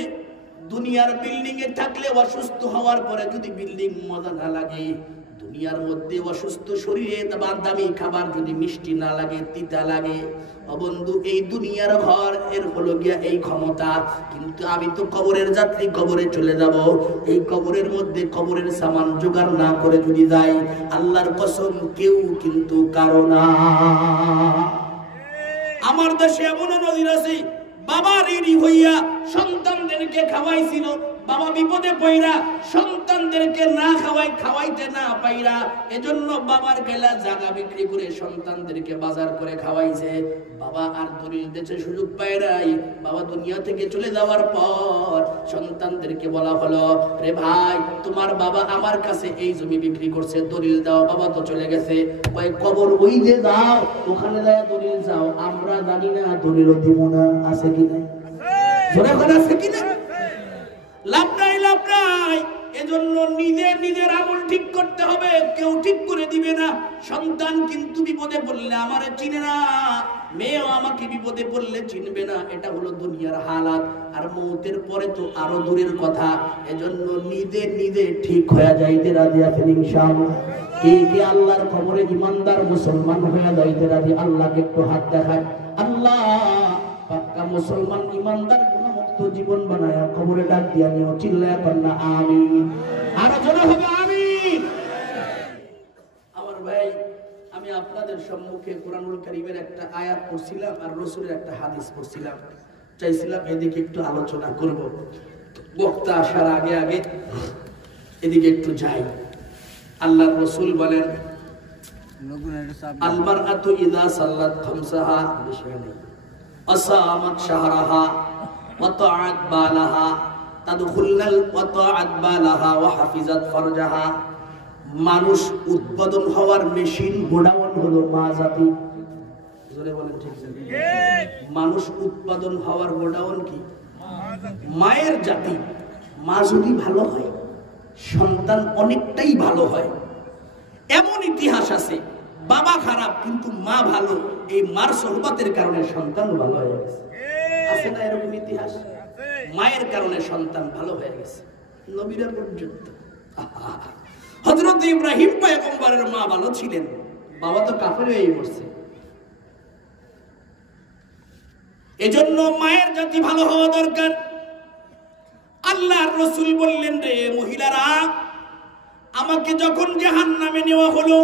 দুনিয়ার বিল্ডিং এ থাকলে অসুস্থ হওয়ার পরে যদি বিল্ডিং মজা না লাগে, দুনিয়ার মধ্যে অসুস্থ শরীরে দামি খাবার যদি মিষ্টি না লাগে, তিতা লাগে, অবন্ধু এই দুনিয়ার ঘর এর হলো গিয়া এই ক্ষমতা। কিন্তু আমি তো কবরের যাত্রী, কবরে চলে যাব। এই কবরের মধ্যে কবরের সামান জোগাড় না করে যদি যাই, আল্লাহর কসম কেউ কিন্তু কারো না। আমার দেশে এমন নজির আছে, বাবা রেডি হইয়া সন্তানদেরকে খাওয়াইছিল, বাবা বিপদে পইরা সন্তানদেরকে না খাওয়াইতে না পাইরা, এজন্য বাবার গেলা জায়গা বিক্রি করে সন্তানদেরকে বাজার করে খাওয়াইছে। বাবা আর দলিল দিতে সুযোগ পায় নাই। বাবা দুনিয়া থেকে চলে যাওয়ার পর সন্তানদেরকে বলা হলো, রে ভাই, তোমার বাবা আমার কাছে এই জমি বিক্রি করছে, দলিল দাও। বাবা তো চলে গেছে, ওই কবর ওই যে দাও, ওখানে যায় দলিল যাও। আমরা জানি না দলিল দিব না, আছে কি নাই? জোরে করে আছে কি না? লাভ নাই, লাভ নাই। এজন্য নিজের আমল ঠিক করতে হবে, কেউ ঠিক করে দিবে না। সন্তান কিন্তু বিপদে পড়লে আমারে চিনে না, মেয়েও আমাকে বিপদে পড়লে চিনবে না। এটা হলো দুনিয়ার হালাত। আর মৌতের পরে তো আরো দূরের কথা। এজন্য নিজে ঠিক হয়ে যাইতে রাজি আছেন ইনশাআল্লাহ? কে আল্লাহর খবরে ইমানদার মুসলমান হয়ে যাইতে রাজি? আল্লাহকে একটু হাত দেখায়। আল্লাহ পাক্কা মুসলমান ইমানদার গুণমুক্ত জীবন বানায় কবরে ডাক দিয়া নিও, চিল্লায়া কন্যা আমিন। আরো জোরে হবে আমিন। আমার ভাই, আমি আপনাদের সম্মুখে কোরআনুল কারীমের একটা আয়াত পড়ছিলাম আর রাসূলের একটা হাদিস পড়ছিলাম, চাইছিলাম এদিকে একটু আলোচনা করব। বক্তা আসার আগে এদিকে একটু যাই। আল্লাহর রাসূল বলেন, আল মারআতু ইযা সাল্লাত খামসাহা আসামাত শাহরাহা ওয়া তাআত বালাহা তাদখুলনাল ওয়া তাআত বালাহা ওয়া হাফিজাত ফারজাহা। মানুষ উৎপাদন হওয়ার মেশিন, গোডাউন হলো মা জাতি। জোরে বলেন ঠিক আছে? মানুষ উৎপাদন হওয়ার গোডাউন কি? মায়ের জাতি। মা যদি ভালো হয়, সন্তান অনেকটাই ভালো হয়। এমন ইতিহাস আছে, বাবা খারাপ কিন্তু মা ভালো, এই মার সোহবতের কারণে সন্তান ভালো হয়ে গেছে। আছে না এরকম ইতিহাস? মায়ের কারণে সন্তান ভালো হয়ে গেছে, নবীরা পর্যন্ত। হযরত ইব্রাহিম পয়গম্বরের মা ভালো ছিলেন, বাবা তো কাফের হয়ে পড়ছে। এজন্য মায়ের জাতি ভালো হওয়া দরকার। আল্লাহর রাসূল বললেন, রে মহিলারা, আমাকে যখন জাহান্নামে নেওয়া হলো,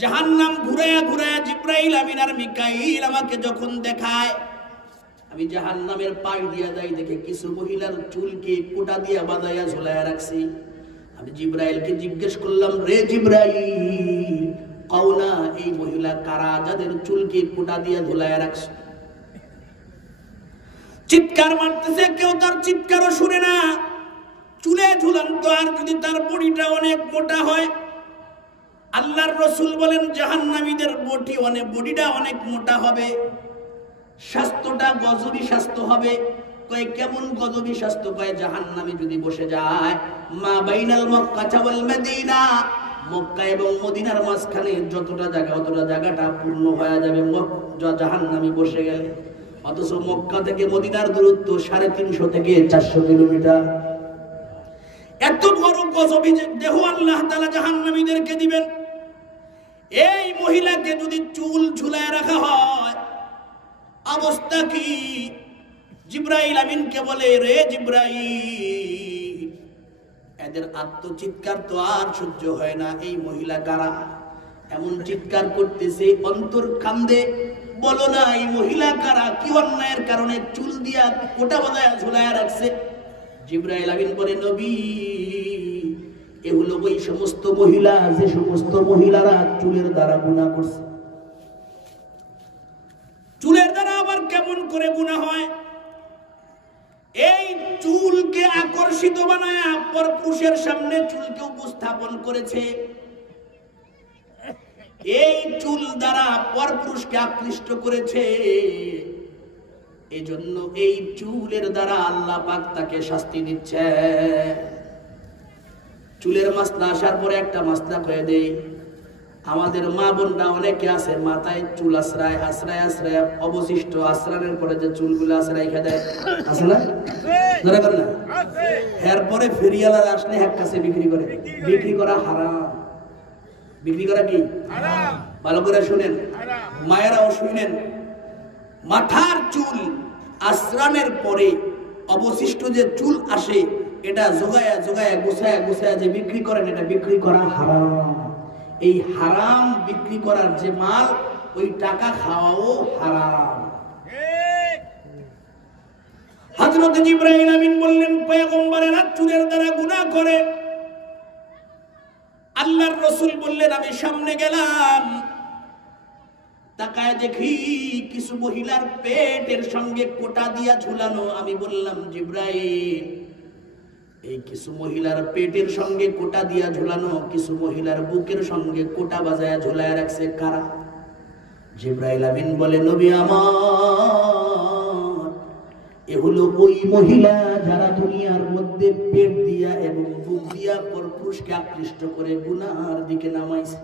জাহান্নাম ঘুরায়া জিব্রাইল আমিন আর মিকাইল আমাকে যখন দেখায়, আমি জাহান্নামের পাশ দিয়া যাই, দেখে কিছু মহিলার চুলকে কোটা দিয়া বাঁধাইয়া ঝুলাইয়া রাখছি। আমি জিব্রাইলকে জিজ্ঞেস করলাম, রে জিব্রাইল, কও না এই মহিলা কারা যাদের চুলকে কোটা দিয়া ঝুলাইয়া রাখছে? চিৎকার মারতেছে, কেউ তার চিৎকারও শুনে না। চুলে ঝুলান্ত, আর যদি তার বডিটা অনেক মোটা হয়, আল্লাহর রাসূল বলেন জাহান্নামীদের বডিটা অনেক মোটা হবে, স্বাস্থ্যটা গজবী স্বাস্থ্য হবে। কয় কেমন গজবী স্বাস্থ্য? কয় জাহান্নামী যদি বসে যায় মা বাইনাল মক্কা ওয়াল মদিনা, মক্কা এবং মদিনার মাঝখানে যতটা জায়গা অতটা জায়গাটা পূর্ণ হয়ে যাবে জাহান্নামী বসে গেলে। অথচ মক্কা থেকে মদিনার দূরত্ব 350 থেকে 400 কিলোমিটার। এত বড় গজবী দেহ আল্লাহ তাআলা জাহান্নামীদেরকে দিবেন। এই মহিলাকে যদি চুল ঝুলায় রাখা হয় অবস্থা কি? জিবরাইল আমিনকে বলে, রে জিবরাইল, এদের আত্মচিৎকার তো আর সহ্য হয় না। এই মহিলা কারা? এমন চিৎকার করতেছে, অন্তর কান্দে। বলো না এই মহিলা কারা? কি অন্যায়ের কারণে চুল দিয়া কোটা বাঁধায় ঝুলায় রাখছে? জিবরাইল আমিন বলে, নবী, এ হলো ওই সমস্ত মহিলা যে সমস্ত মহিলারা চুলের দ্বারা গুনাহ করছে। চুলের দ্বারা আবার কেমন করে গুনাহ হয়? এই চুলকে আকর্ষিত বানায় পরপুরুষের সামনে চুলকে উপস্থাপন করেছে। এই চুল দ্বারা পরপুরুষকে আকৃষ্ট করেছে। এজন্য এই চুলের দ্বারা আল্লাহ পাক তাকে শাস্তি দিচ্ছে। চুলের মাসলা আসার পরে একটা মাসলা কয়ে দেই, আমাদের মা বোনরা অনেকে আছে মাথায় চুল আশ্রয় আশ্রয় আশ্রয় অবশিষ্ট আশ্রয়ের পরে যে চুলগুলো আশ্রয় রেখে দেয়, আছে না? ধরে কর না, এরপরে ফেরিয়ালারা আসলে এক কাছে বিক্রি করে। বিক্রি করা হারাম। বিক্রি করা কি হারাম? ভালো করে শুনেন, মায়েরাও শুনেন। মাথার চুল আশ্রয়ের পরে অবশিষ্ট যে চুল আসে, এটা জোগায়া জোগায়া গুছায়া গুছায়া যে বিক্রি করেন, এটা বিক্রি করা হারাম। এই হারাম বিক্রি করার যে মাল, ওই টাকা খাওয়াও হারাম। হযরত জিবরাইল আমিন বললেন, পয়গম্বরেরা চুলের দ্বারা গুনাহ করে। আল্লাহর রাসূল বললেন, আমি সামনে গেলাম, তাকায় দেখি কিছু মহিলার পেটের সঙ্গে কোটা দিয়া ঝুলানো। আমি বললাম, জিবরাইল, এই কিছু মহিলার পেটের সঙ্গে কোটা দিয়া ঝুলানো, কিছু মহিলার বুকের সঙ্গে কোটা বাজায়া ঝুলায় রাখছে, কারা? জিবরাইল আমিন বলে, নবী আমার, এ হলো ওই মহিলা যারা দুনিয়ার মধ্যে পেট দিয়া এবং বুক দিয়া পরপুরুষকে আকৃষ্ট করে গুনাহের দিকে নামাইছে।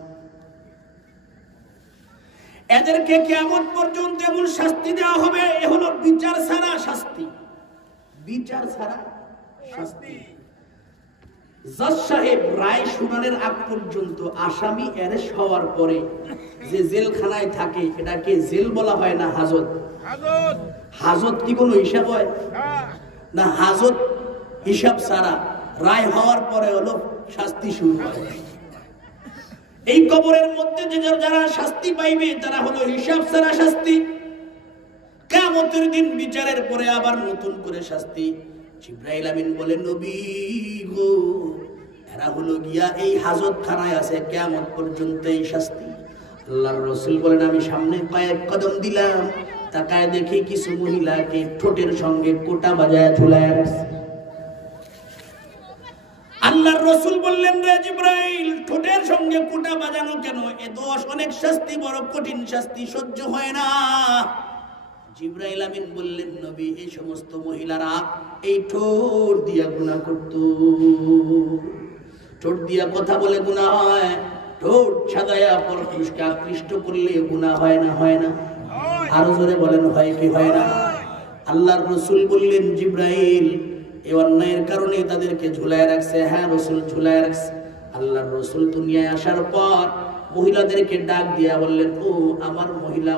এদেরকে কিয়ামত পর্যন্ত এমন শাস্তি দেওয়া হবে, এ হলো বিচার ছাড়া শাস্তি। বিচার ছাড়া শাস্তি। জজ সাহেব রায় শুনানোর আগ পর্যন্ত আসামি অ্যারেস্ট হওয়ার পরে যে জেলখানায় থাকে, এটাকে জেল বলা হয় না হাজত? হাজত কি কোনো হিসাব হয় না? হাজত হিসাব ছাড়া রায় হওয়ার পরে হলো শাস্তি শুরু হয়। এই কবরের মধ্যে যে যারা শাস্তি পাইবে তারা হলো হিসাব ছাড়া শাস্তি। কিয়ামতের দিন বিচারের পরে আবার নতুন করে শাস্তি। জিবরাইল আমিন বলেন, নবী গো, এরা হলো গিয়া এই হাজতখানায় আছে কিয়ামত পর্যন্ত এই শাস্তি। আল্লাহর রাসূল বলেন, আমি সামনে কয়েক কদম দিলাম, তাকায় দেখি কিছু মহিলাকে ঠোঁটের সঙ্গে কোটা বাজায় ঝুলায় রাখছে। আল্লাহর রাসূল বললেন, রে জিবরাইল, ঠোঁটের সঙ্গে কোটা বাজানো কেন? এ দোষ, অনেক শাস্তি, বড় কঠিন শাস্তি, সহ্য হয় না। জিবরাইল আমিন বললেন, নবী, এই সমস্ত মহিলারা এই ঠোঁট দিয়া গুনাহ করত। ঠোঁট দিয়া কথা বলে গুনাহ হয়। ঠোঁট সাজায়া পরপুরুষকে আকৃষ্ট করলে গুনাহ হয় না? হয় না? আরো জোরে বলেন, হয় কি হয় না? আল্লাহর রাসূল বললেন, জিবরাইল, এই অন্যায়ের কারণে তাদেরকে ঝুলায় রাখছে। হ্যাঁ রাসূল, ঝুলায় রাখছে। আল্লাহর রাসূল দুনিয়ায় আসার পর মহিলাদেরকে ডাক দিয়া বললেন, ও আমার মহিলা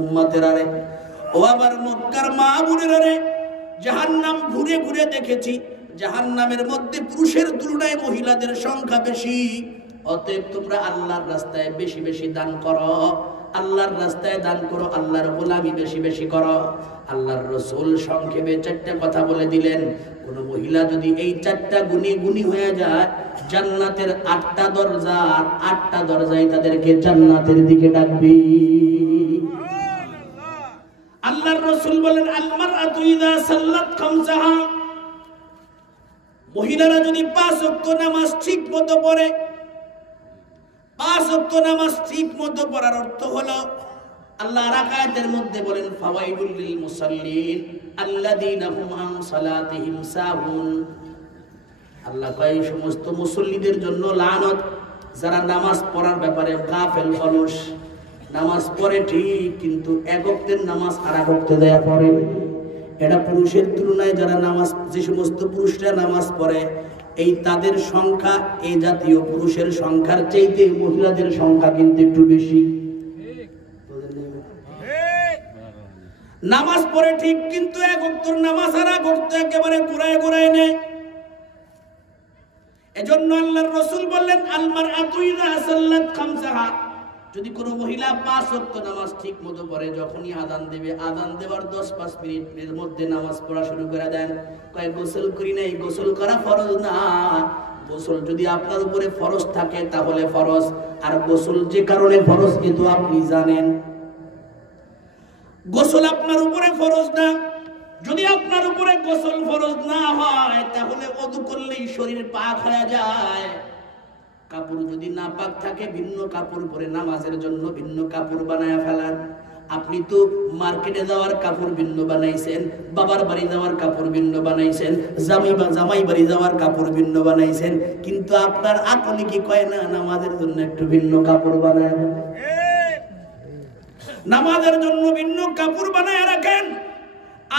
উম্মতেরা রে, ও আমার মক্কার মা বোনেরা রে, জাহান্নাম ঘুরে ঘুরে দেখেছি, জাহান্নামের মধ্যে পুরুষের তুলনায় মহিলাদের সংখ্যা বেশি। অতএব তোমরা আল্লাহর রাস্তায় বেশি বেশি দান করো, আল্লাহর রাস্তায় দান করো, আল্লাহর গোলামি বেশি বেশি করো। আল্লাহর রাসূল সংক্ষেপে 4টা কথা বলে দিলেন। কোন মহিলা যদি এই 4টা গুণী হয়ে যায়, জান্নাতের 8টা দরজা, আর 8টা দরজায় তাদেরকে জান্নাতের দিকে ডাকবে। আল্লাহর রাসূল বলেন, আল মারআতু ইযা সাল্লাত খামসাহা, মহিলারা যদি 5 ওয়াক্ত নামাজ ঠিকমতো পড়ে, 5 ওয়াক্ত নামাজ ঠিক মতো পড়ার অর্থ হলো আল্লাহ আয়াতের মধ্যে বলেন ফাওয়াইদুল লিল মুসাল্লিন আল্লাযীনা হুম আন সালাতিহিম সাহুন। আল্লাহ কয় সমস্ত মুসল্লিদের জন্য লানত, যারা নামাজ পড়ার ব্যাপারে গাফেল অলস। নামাজ পড়ে ঠিক, কিন্তু এক ওয়াক্তের নামাজ আর এক ওয়াক্তে দেয়া পড়ে। এটা পুরুষের তুলনায় যারা নামাজ, যে সমস্ত পুরুষরা নামাজ পড়ে এই তাদের সংখ্যা এই জাতীয় পুরুষের সংখ্যার চাইতে মহিলাদের সংখ্যা কিন্তু একটু বেশি। নামাজ পড়ে ঠিক, কিন্তু এক ওয়াক্তের নামাজ আর এক ওয়াক্তে একেবারে ঘুরায় ঘুরায় নেয়। এজন্য আল্লাহর রাসূল বললেন আল মারআতু ইযা সাল্লাত খামসাহা, যদি কোনো মহিলা 5 ওয়াক্ত নামাজ ঠিক মতো পড়ে, যখনই আযান দেবে আযান দেওয়ার 10-5 মিনিটের মধ্যে নামাজ পড়া শুরু করে দেন। কয় গোসল করি নাই, গোসল করা ফরজ না। গোসল যদি আপনার উপরে ফরজ থাকে তাহলে ফরজ, আর গোসল যে কারণে ফরজ কিন্তু আপনি জানেন। গোসল আপনার উপরে ফরজ না, যদি আপনার উপরে গোসল ফরজ না হয় তাহলে ওযু করলেই শরীর পাক হয়ে যায়। কাপড় যদি না পাক থাকে ভিন্ন কাপড় পরে নামাজের জন্য ভিন্ন কাপড় বানায় ফেলান। আপনি তো মার্কেটে যাওয়ার কাপড় ভিন্ন বানাইছেন, বাবার বাড়ি যাওয়ার কাপড় ভিন্ন বানাইছেন, জামাই বাড়ি যাওয়ার কাপড় ভিন্ন বানাইছেন, কিন্তু আপনার আকলে কি কয় না নামাজের জন্য একটু ভিন্ন কাপড় বানায়, নামাজের জন্য ভিন্ন কাপড় বানায় রাখেন।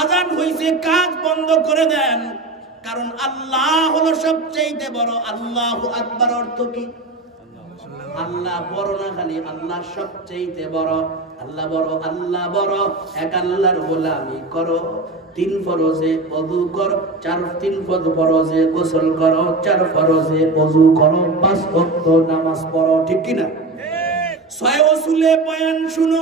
আযান হইছে, কাজ বন্ধ করে দেন, কারণ আল্লাহ হলো সবচেয়ে বড়। আল্লাহু আকবার অর্থ কি? আল্লাহ বড় না, খালি আল্লাহ সবচেয়ে বড়। আল্লাহ বড়, আল্লাহ বড়। এক আল্লাহর গোলামি করো, 3 ফরজে ওযু কর, 3 ফরজে গোসল করো, 4 ফরজে ওযু করো, 5 ওয়াক্ত নামাজ পড়ো। ঠিক কি না? 6 ওসুলে বয়ান শুনো,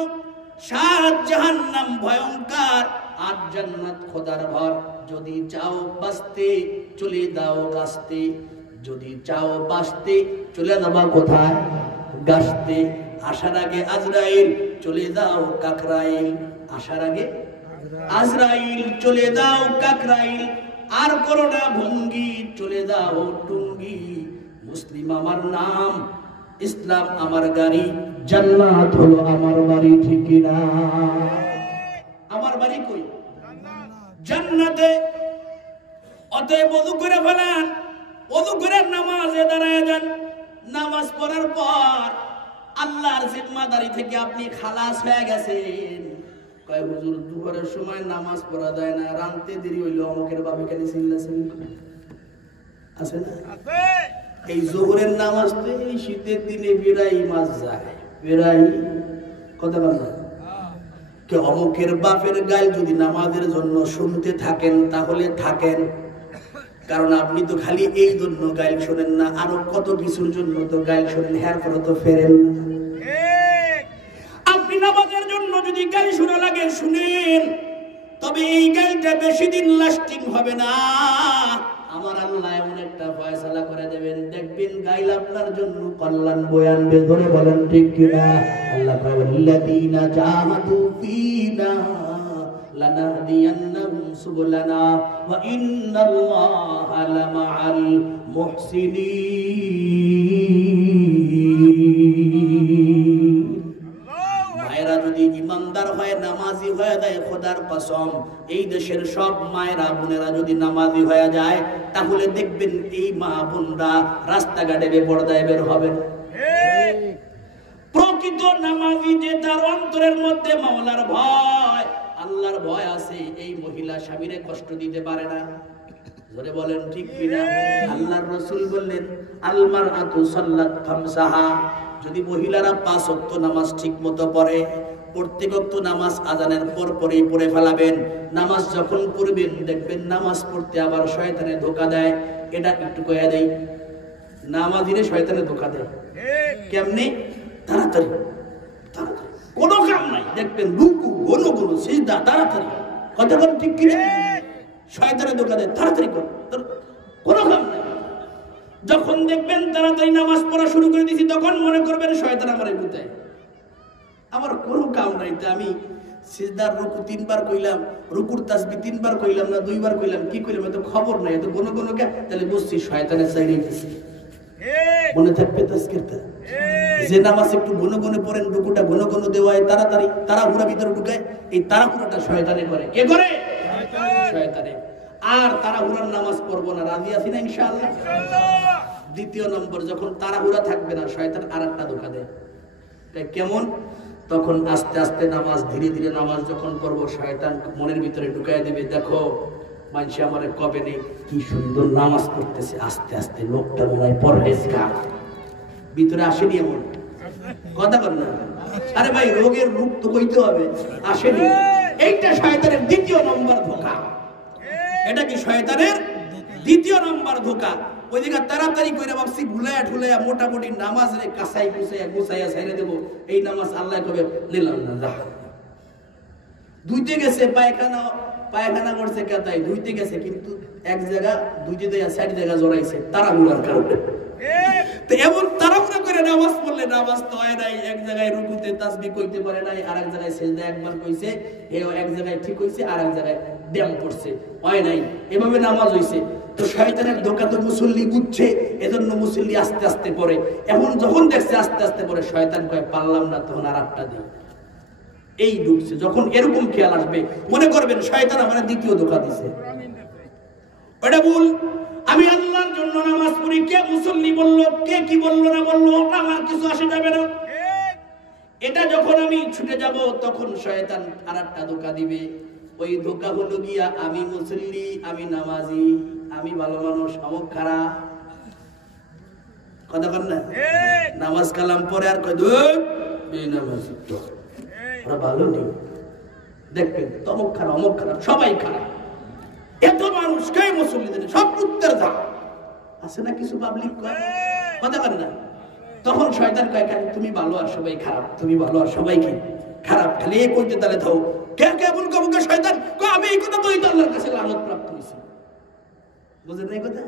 7 জাহান্নাম ভয়ঙ্কর, 8 জান্নাত খোদার ঘর। যদি চাও বাঁচতে চলে দাও গাছতে, যদি চাও বাঁচতে চলে যাবা কোথায়? গাছতে। আসার আগে আজরাইল, চলে দাও কাকরাইল। আসার আগে আজরাইল, চলে দাও কাকরাইল। আর করো না ভঙ্গি, চলে দাও টুঙ্গি। মুসলিম আমার নাম, ইসলাম আমার গাড়ি, জান্নাত হলো আমার বাড়ি। ঠিক না? আমার বাড়ি কই? জান্নাতে। অতএব ওযু করে ফেলেন, ওযু করে নামাজে দাঁড়ায় যান। নামাজ পড়ার পর আল্লাহর জিম্মাদারি থেকে আপনি খালাস হয়ে গেছেন। কয় হুজুর দুপুরের সময় নামাজ পড়া যায় না, রাতে দেরি হইলো, অমুকের বাপে খালি চিল্লাছেন, আছে না? এই যোহরের নামাজ তো এই শীতের দিনে বেড়াই মাছ যায়, বেড়াই কথা বলা। অমুকের বাপের গাল যদি নামাজের জন্য শুনতে থাকেন তাহলে থাকেন, কারণ আপনি তো খালি এই জন্য গাইল শোনেন না, আরো কত কিছুর জন্য তো গাইল শোনেন, হ্যার পরে তো ফেরেন না। আপনি নামাজের জন্য যদি গাইল শোনা লাগে শুনেন, তবে এই গাইলটা বেশি দিন লাস্টিং হবে না। আমার আল্লাহ এমন একটা ফয়সালা করে দেবেন, দেখবেন গাইল আপনার জন্য কল্যাণ বয়ে আনবে। ধরে বলেন ঠিক কিনা? আল্লাহ বলেন আল্লাযীনা জাহাদু ফীনা লানাহদিয়ান্নাহুম সুবুলানা ওয়া ইন্নাল্লাহা লামাআল মুহসিনিন। মায়েরা যদি ইমানদার হয়, নামাজি হয়ে যায়, খোদার কসম এই দেশের সব মায়েরা বোনেরা যদি নামাজি হয়ে যায়, তাহলে দেখবেন এই মা বোনরা রাস্তাঘাটে বেপরদায় বের হবেন। প্রকৃত নামাজি যে তার অন্তরের মধ্যে মাওলার ভয়, আল্লাহর ভয় আছে, এই মহিলা স্বামীরে কষ্ট দিতে পারে না। ধরে বলেন ঠিক কিনা? আল্লাহর রাসূল বললেন আল মারআতু সাল্লাত খামসাহা, যদি মহিলারা 5 ওয়াক্ত নামাজ ঠিক মতো পড়ে, প্রত্যেক ওয়াক্ত নামাজ আযানের পর পরেই পড়ে ফেলাবেন। নামাজ যখন পড়বেন দেখবেন নামাজ পড়তে আবার শয়তানে ধোঁকা দেয়। এটা একটু কইয়া দেই, নামাজিরে শয়তানে ধোঁকা দেয় কেমনে? তাড়াতাড়ি তাড়াতাড়ি, কোনো কাম নাই, দেখবেন রুকু গোনো গোনো সিজদা তাড়াতাড়ি, কথা বলেন ঠিক কি? শয়তানে ধোঁকা দেয়, তাড়াতাড়ি কর, কোনো কাম নাই। যখন দেখবেন তাড়াতাড়ি নামাজ পড়া শুরু করে দিয়েছি, তখন মনে করবেন শয়তান আমারে গুতায়, আমার কোনো কাম নাই। তো আমি সিজদার রুকু 3 বার কইলাম, রুকুর তাসবিহ 3 বার কইলাম না 2 বার কইলাম, কি কইলাম এত খবর নাই, এত কোনো কে, তাহলে বুঝছি শয়তানের চাইরে গেছে। মনে থাকবে তাজকিরটা? যে নামাজ একটু ঘন ঘন পড়েন, রুকুটা ঘন ঘন দেওয়া হয়, তাড়াতাড়ি তাড়াহুড়া ভিতরে ঢুকায়, এই তাড়াহুড়াটা শয়তানে করে। কে করে? শয়তানে। আর তাড়াহুড়ার নামাজ পড়বো না, রাজি আছি না ইনশাআল্লাহ? দ্বিতীয় নম্বর, যখন তাড়াহুড়া থাকবে না, শয়তান আরেকটা ধোঁকা দেয়। কেমন? তখন আস্তে আস্তে নামাজ, ধীরে ধীরে নামাজ যখন পড়বো, শয়তান মনের ভিতরে ঢুকায় দিবে, দেখো মানুষ আমারে কবে নেই, কি সুন্দর নামাজ পড়তেছে, আস্তে আস্তে লোকটা মনে হয় পরহেজগার। ভিতরে আসেনি এমন কথা বল না? আরে ভাই, রোগের রূপ তো হইতে হবে, আসেনি। এইটা শয়তানের দ্বিতীয় নম্বর ধোঁকা। এটা কি শয়তানের দ্বিতীয় নম্বর ধোঁকা? ওই জায়গা তাড়াতাড়ি করে ভাবছি ভুলাইয়া ঠুলাইয়া মোটামুটি নামাজ রে কাঁচাই কুচাইয়া গুছাইয়া ছেড়ে দেবো, এই নামাজ আল্লাহ কবে নিলাম না, যা ধুইতে গেছে, পায়খানা করছে কেতাই ধুইতে গেছে, কিন্তু এক জায়গা দুইতে দেয়া চার জায়গা জড়াইছে তাড়াহুড়ার কারণে। তো এমন তাড়াহুড়া করে নামাজ পড়লে নামাজ তো হয় নাই। এক জায়গায় রুকুতে তাসবিহ কইতে পারে নাই, আর এক জায়গায় সিজদা একবার কইছে, এও এক জায়গায় ঠিক হইছে, আর এক জায়গায় ব্যায়াম করছে, হয় নাই। এভাবে নামাজ হইছে। তো শয়তানের ধোঁকা তো মুসল্লি বুঝছে, এজন্য মুসল্লি আস্তে আস্তে পড়ে। এখন যখন দেখছে আস্তে আস্তে পড়ে, শয়তান কয় পারলাম না, তখন আর একটা দিই, এই ঢুকছে। যখন এরকম খেয়াল আসবে, মনে করবেন শয়তান আমার দ্বিতীয় ধোঁকা দিছে। ওটা ভুল। আমি আল্লাহর জন্য নামাজ পড়ি, কে মুসল্লি বললো, কে কি বললো না বললো, ওটা আমার কিছু আসে যাবে না। এটা যখন আমি ছুটে যাব, তখন শয়তান আর একটা ধোঁকা দিবে। ওই ধোঁকা হলো গিয়া, আমি মুসল্লি, আমি নামাজি, আমি ভালো মানুষ, অমুক খারাপ কথা বল না। নামাজ কালাম পরে আর কয় নামাজি তো ওরা ভালো নেই, দেখবেন তমুক খারাপ, অমুক খারাপ, সবাই খারাপ। এত মানুষ কে মুসল্লিদের সব উত্তর যা আছে না, কিছু পাবলিক কথা বল না। তখন শয়তান কয়, তুমি ভালো আর সবাই খারাপ, তুমি ভালো আর সবাই কি খারাপ, খালি এই কইতে তাহলে থাও। কে কেমন কবকে শয়তান কয়, আমি এই কথা তো আল্লাহর কাছে লানত প্রাপ্ত হইছি। বুঝেন না এই কথা?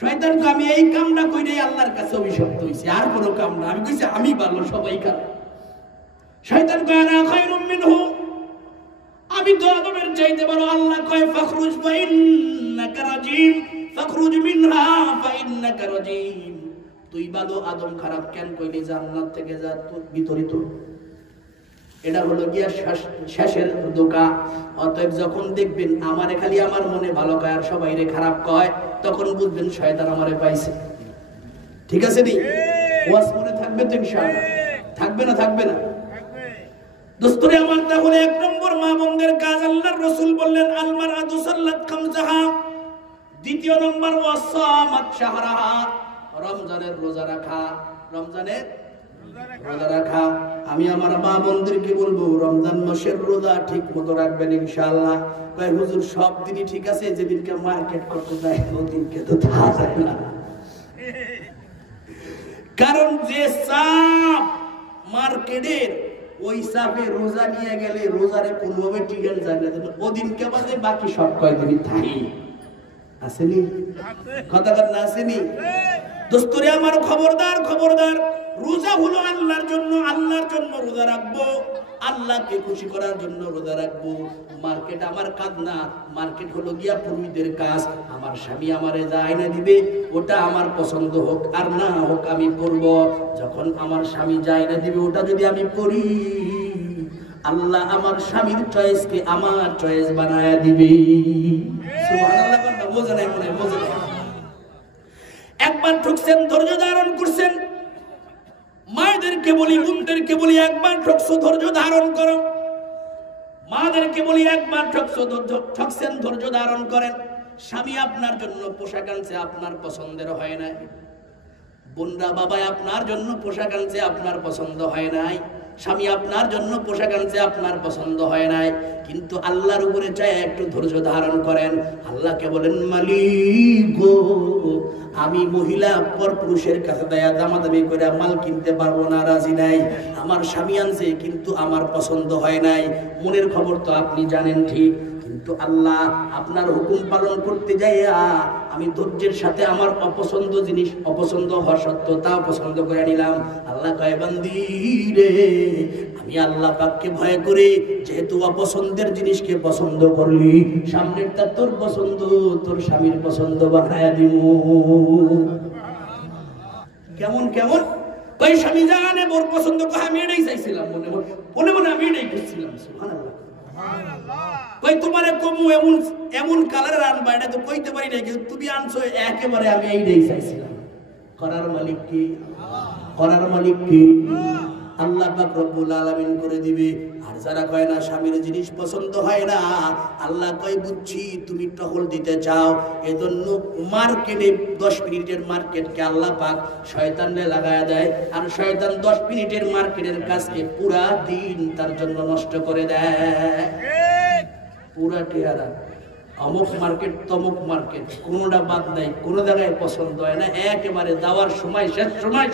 শয়তান কয়, আমি এই কামটা কইরাই আল্লাহর কাছে অভিশপ্ত হইছি, আর কোনো কাম না। আমি কইছি আমি ভালো, সবাই খারাপ। শয়তান কয়, আনা খায়রুম মিনহু, আমি তো আদমের চাইতে বড়। আল্লাহ কয়, ফাখরুজ ফাইন্নাকা রাজিম, ফাখরুজ মিনহা ফাইন্নাকা রাজিম। তুই ভালো, আদম খারাপ, কেন কইলি জান্নাত থেকে যা, তোর বিতরিত। এটা হলো গিয়া শেষের ধোঁকা। অতএব যখন দেখবেন আমারে খালি আমার মনে ভালো কয় আর সবাই রে খারাপ কয়, তখন বুঝবেন শয়তান আমারে পাইছে। ঠিক আছে নি? ওয়াজ মনে থাকবে তো ইনশাআল্লাহ? থাকবে না? থাকবে না? দোস্তরে আমার, তাহলে এক নম্বর মা বোনদের কাজ, আল্লাহর রাসূল বললেন আল মারআতু সাল্লাত খামসাহা। দ্বিতীয় নম্বর ওয়াসামাত শাহরাহা, রমজানের রোজা রাখা, রমজানের রোজা রাখা। আমি আমার মা বোনদেরকে বলবো, রমজান মাসের রোজা ঠিক মতো রাখবেন ইনশাআল্লাহ। কয় হুজুর সব দিনই ঠিক আছে, যেদিনকে মার্কেট করতে যায় ওদিনকে তো থাকা যায় না। কারণ যে চাপ মার্কেটের, ওই চাপে রোজা নিয়ে গেলে রোজারে কোনোভাবে টিকেন যায় না, ওদিনকে বাদে বাকি সব কয়েকদিনই থাকি। আসেনি কথা না? আসেনি দোস্তরে আমার? খবরদার, খবরদার। রোজা হলো আল্লাহর জন্য, আল্লাহর জন্য রোজা রাখবো, আল্লাহকে খুশি করার জন্য রোজা রাখবো। মার্কেট আমার কাজ না, মার্কেট হলো গিয়া পুরুষদের কাজ। আমার স্বামী আমারে যা আইনা দিবে, ওটা আমার পছন্দ হোক আর না হোক আমি করব। যখন আমার স্বামী যা আইনা দিবে, ওটা যদি আমি করি, আল্লাহ আমার স্বামীর চয়েসকে আমার চয়েস বানায়া দিবে। সুবহানাল্লাহ। বোঝা নাই মনে? বোঝা নাই। একবার ঠকছেন, ধৈর্য ধারণ করছেন। মায়েদেরকে বলি, বোনদেরকে বলি, একবার ঠকছো, ধৈর্য ধারণ করো। মাদেরকে বলি, একবার ঠকছেন, ধৈর্য ধারণ করেন। স্বামী আপনার জন্য পোশাক আনছে, আপনার পছন্দের হয় নাই। বোনরা, বাবা আপনার জন্য পোশাক আনছে, আপনার পছন্দ হয় নাই। স্বামী আপনার জন্য পোশাক আনছে, আপনার পছন্দ হয় নাই। কিন্তু আল্লাহর উপরে চাই একটু ধৈর্য ধারণ করেন। আল্লাহকে বলেন, মালিক গো, আমি মহিলা পর পুরুষের কাছে দায়া দামাদামি করে মাল কিনতে পারবো না, রাজি নাই। আমার স্বামী আনছে, কিন্তু আমার পছন্দ হয় নাই। মনের খবর তো আপনি জানেন ঠিক, কিন্তু আল্লাহ আপনার হুকুম পালন করতে যাইয়া আমি ধৈর্যের সাথে আমার অপছন্দ জিনিস, অপছন্দ হওয়া সত্ত্বেও তাও পছন্দ করে নিলাম। আল্লাহ কয়, বান্দি রে, আমি আল্লাহ পাককে ভয় করে যেহেতু অপছন্দের জিনিসকে পছন্দ করলি, সামনেরটা তোর পছন্দ, তোর স্বামীর পছন্দ বানায়া দিব। কেমন কেমন কই স্বামী জানে বোর পছন্দ কই আমি এটাই চাইছিলাম, মনে মনে মনে আমি এটাই করছিলাম। সুবহানাল্লাহ। কই তোমারে কমু এমন এমন কালারের আনবা, এটা তো কইতে পারি না, কিন্তু তুমি আনছো একেবারে আমি এইটাই চাইছিলাম। করার মালিক কি? করার মালিক কি? আল্লাহ পাক রব্বুল আলামিন করে দিবে। আর যারা কয় না স্বামীর জিনিস পছন্দ হয় না, আল্লাহ কয় বুঝছি তুমি টহল দিতে চাও, এজন্য মার্কেটে 10 মিনিটের মার্কেটকে আল্লাহ পাক শয়তানরে লাগায়া দেয়, আর শয়তান 10 মিনিটের মার্কেটের কাজকে পুরা দিন তার জন্য নষ্ট করে দেয়। পুরা টেহারা অমুক মার্কেট তমুক মার্কেট, কোনোটা বাদ নাই, কোনো জায়গায় পছন্দ হয় না, একেবারে যাওয়ার সময় শেষ সময়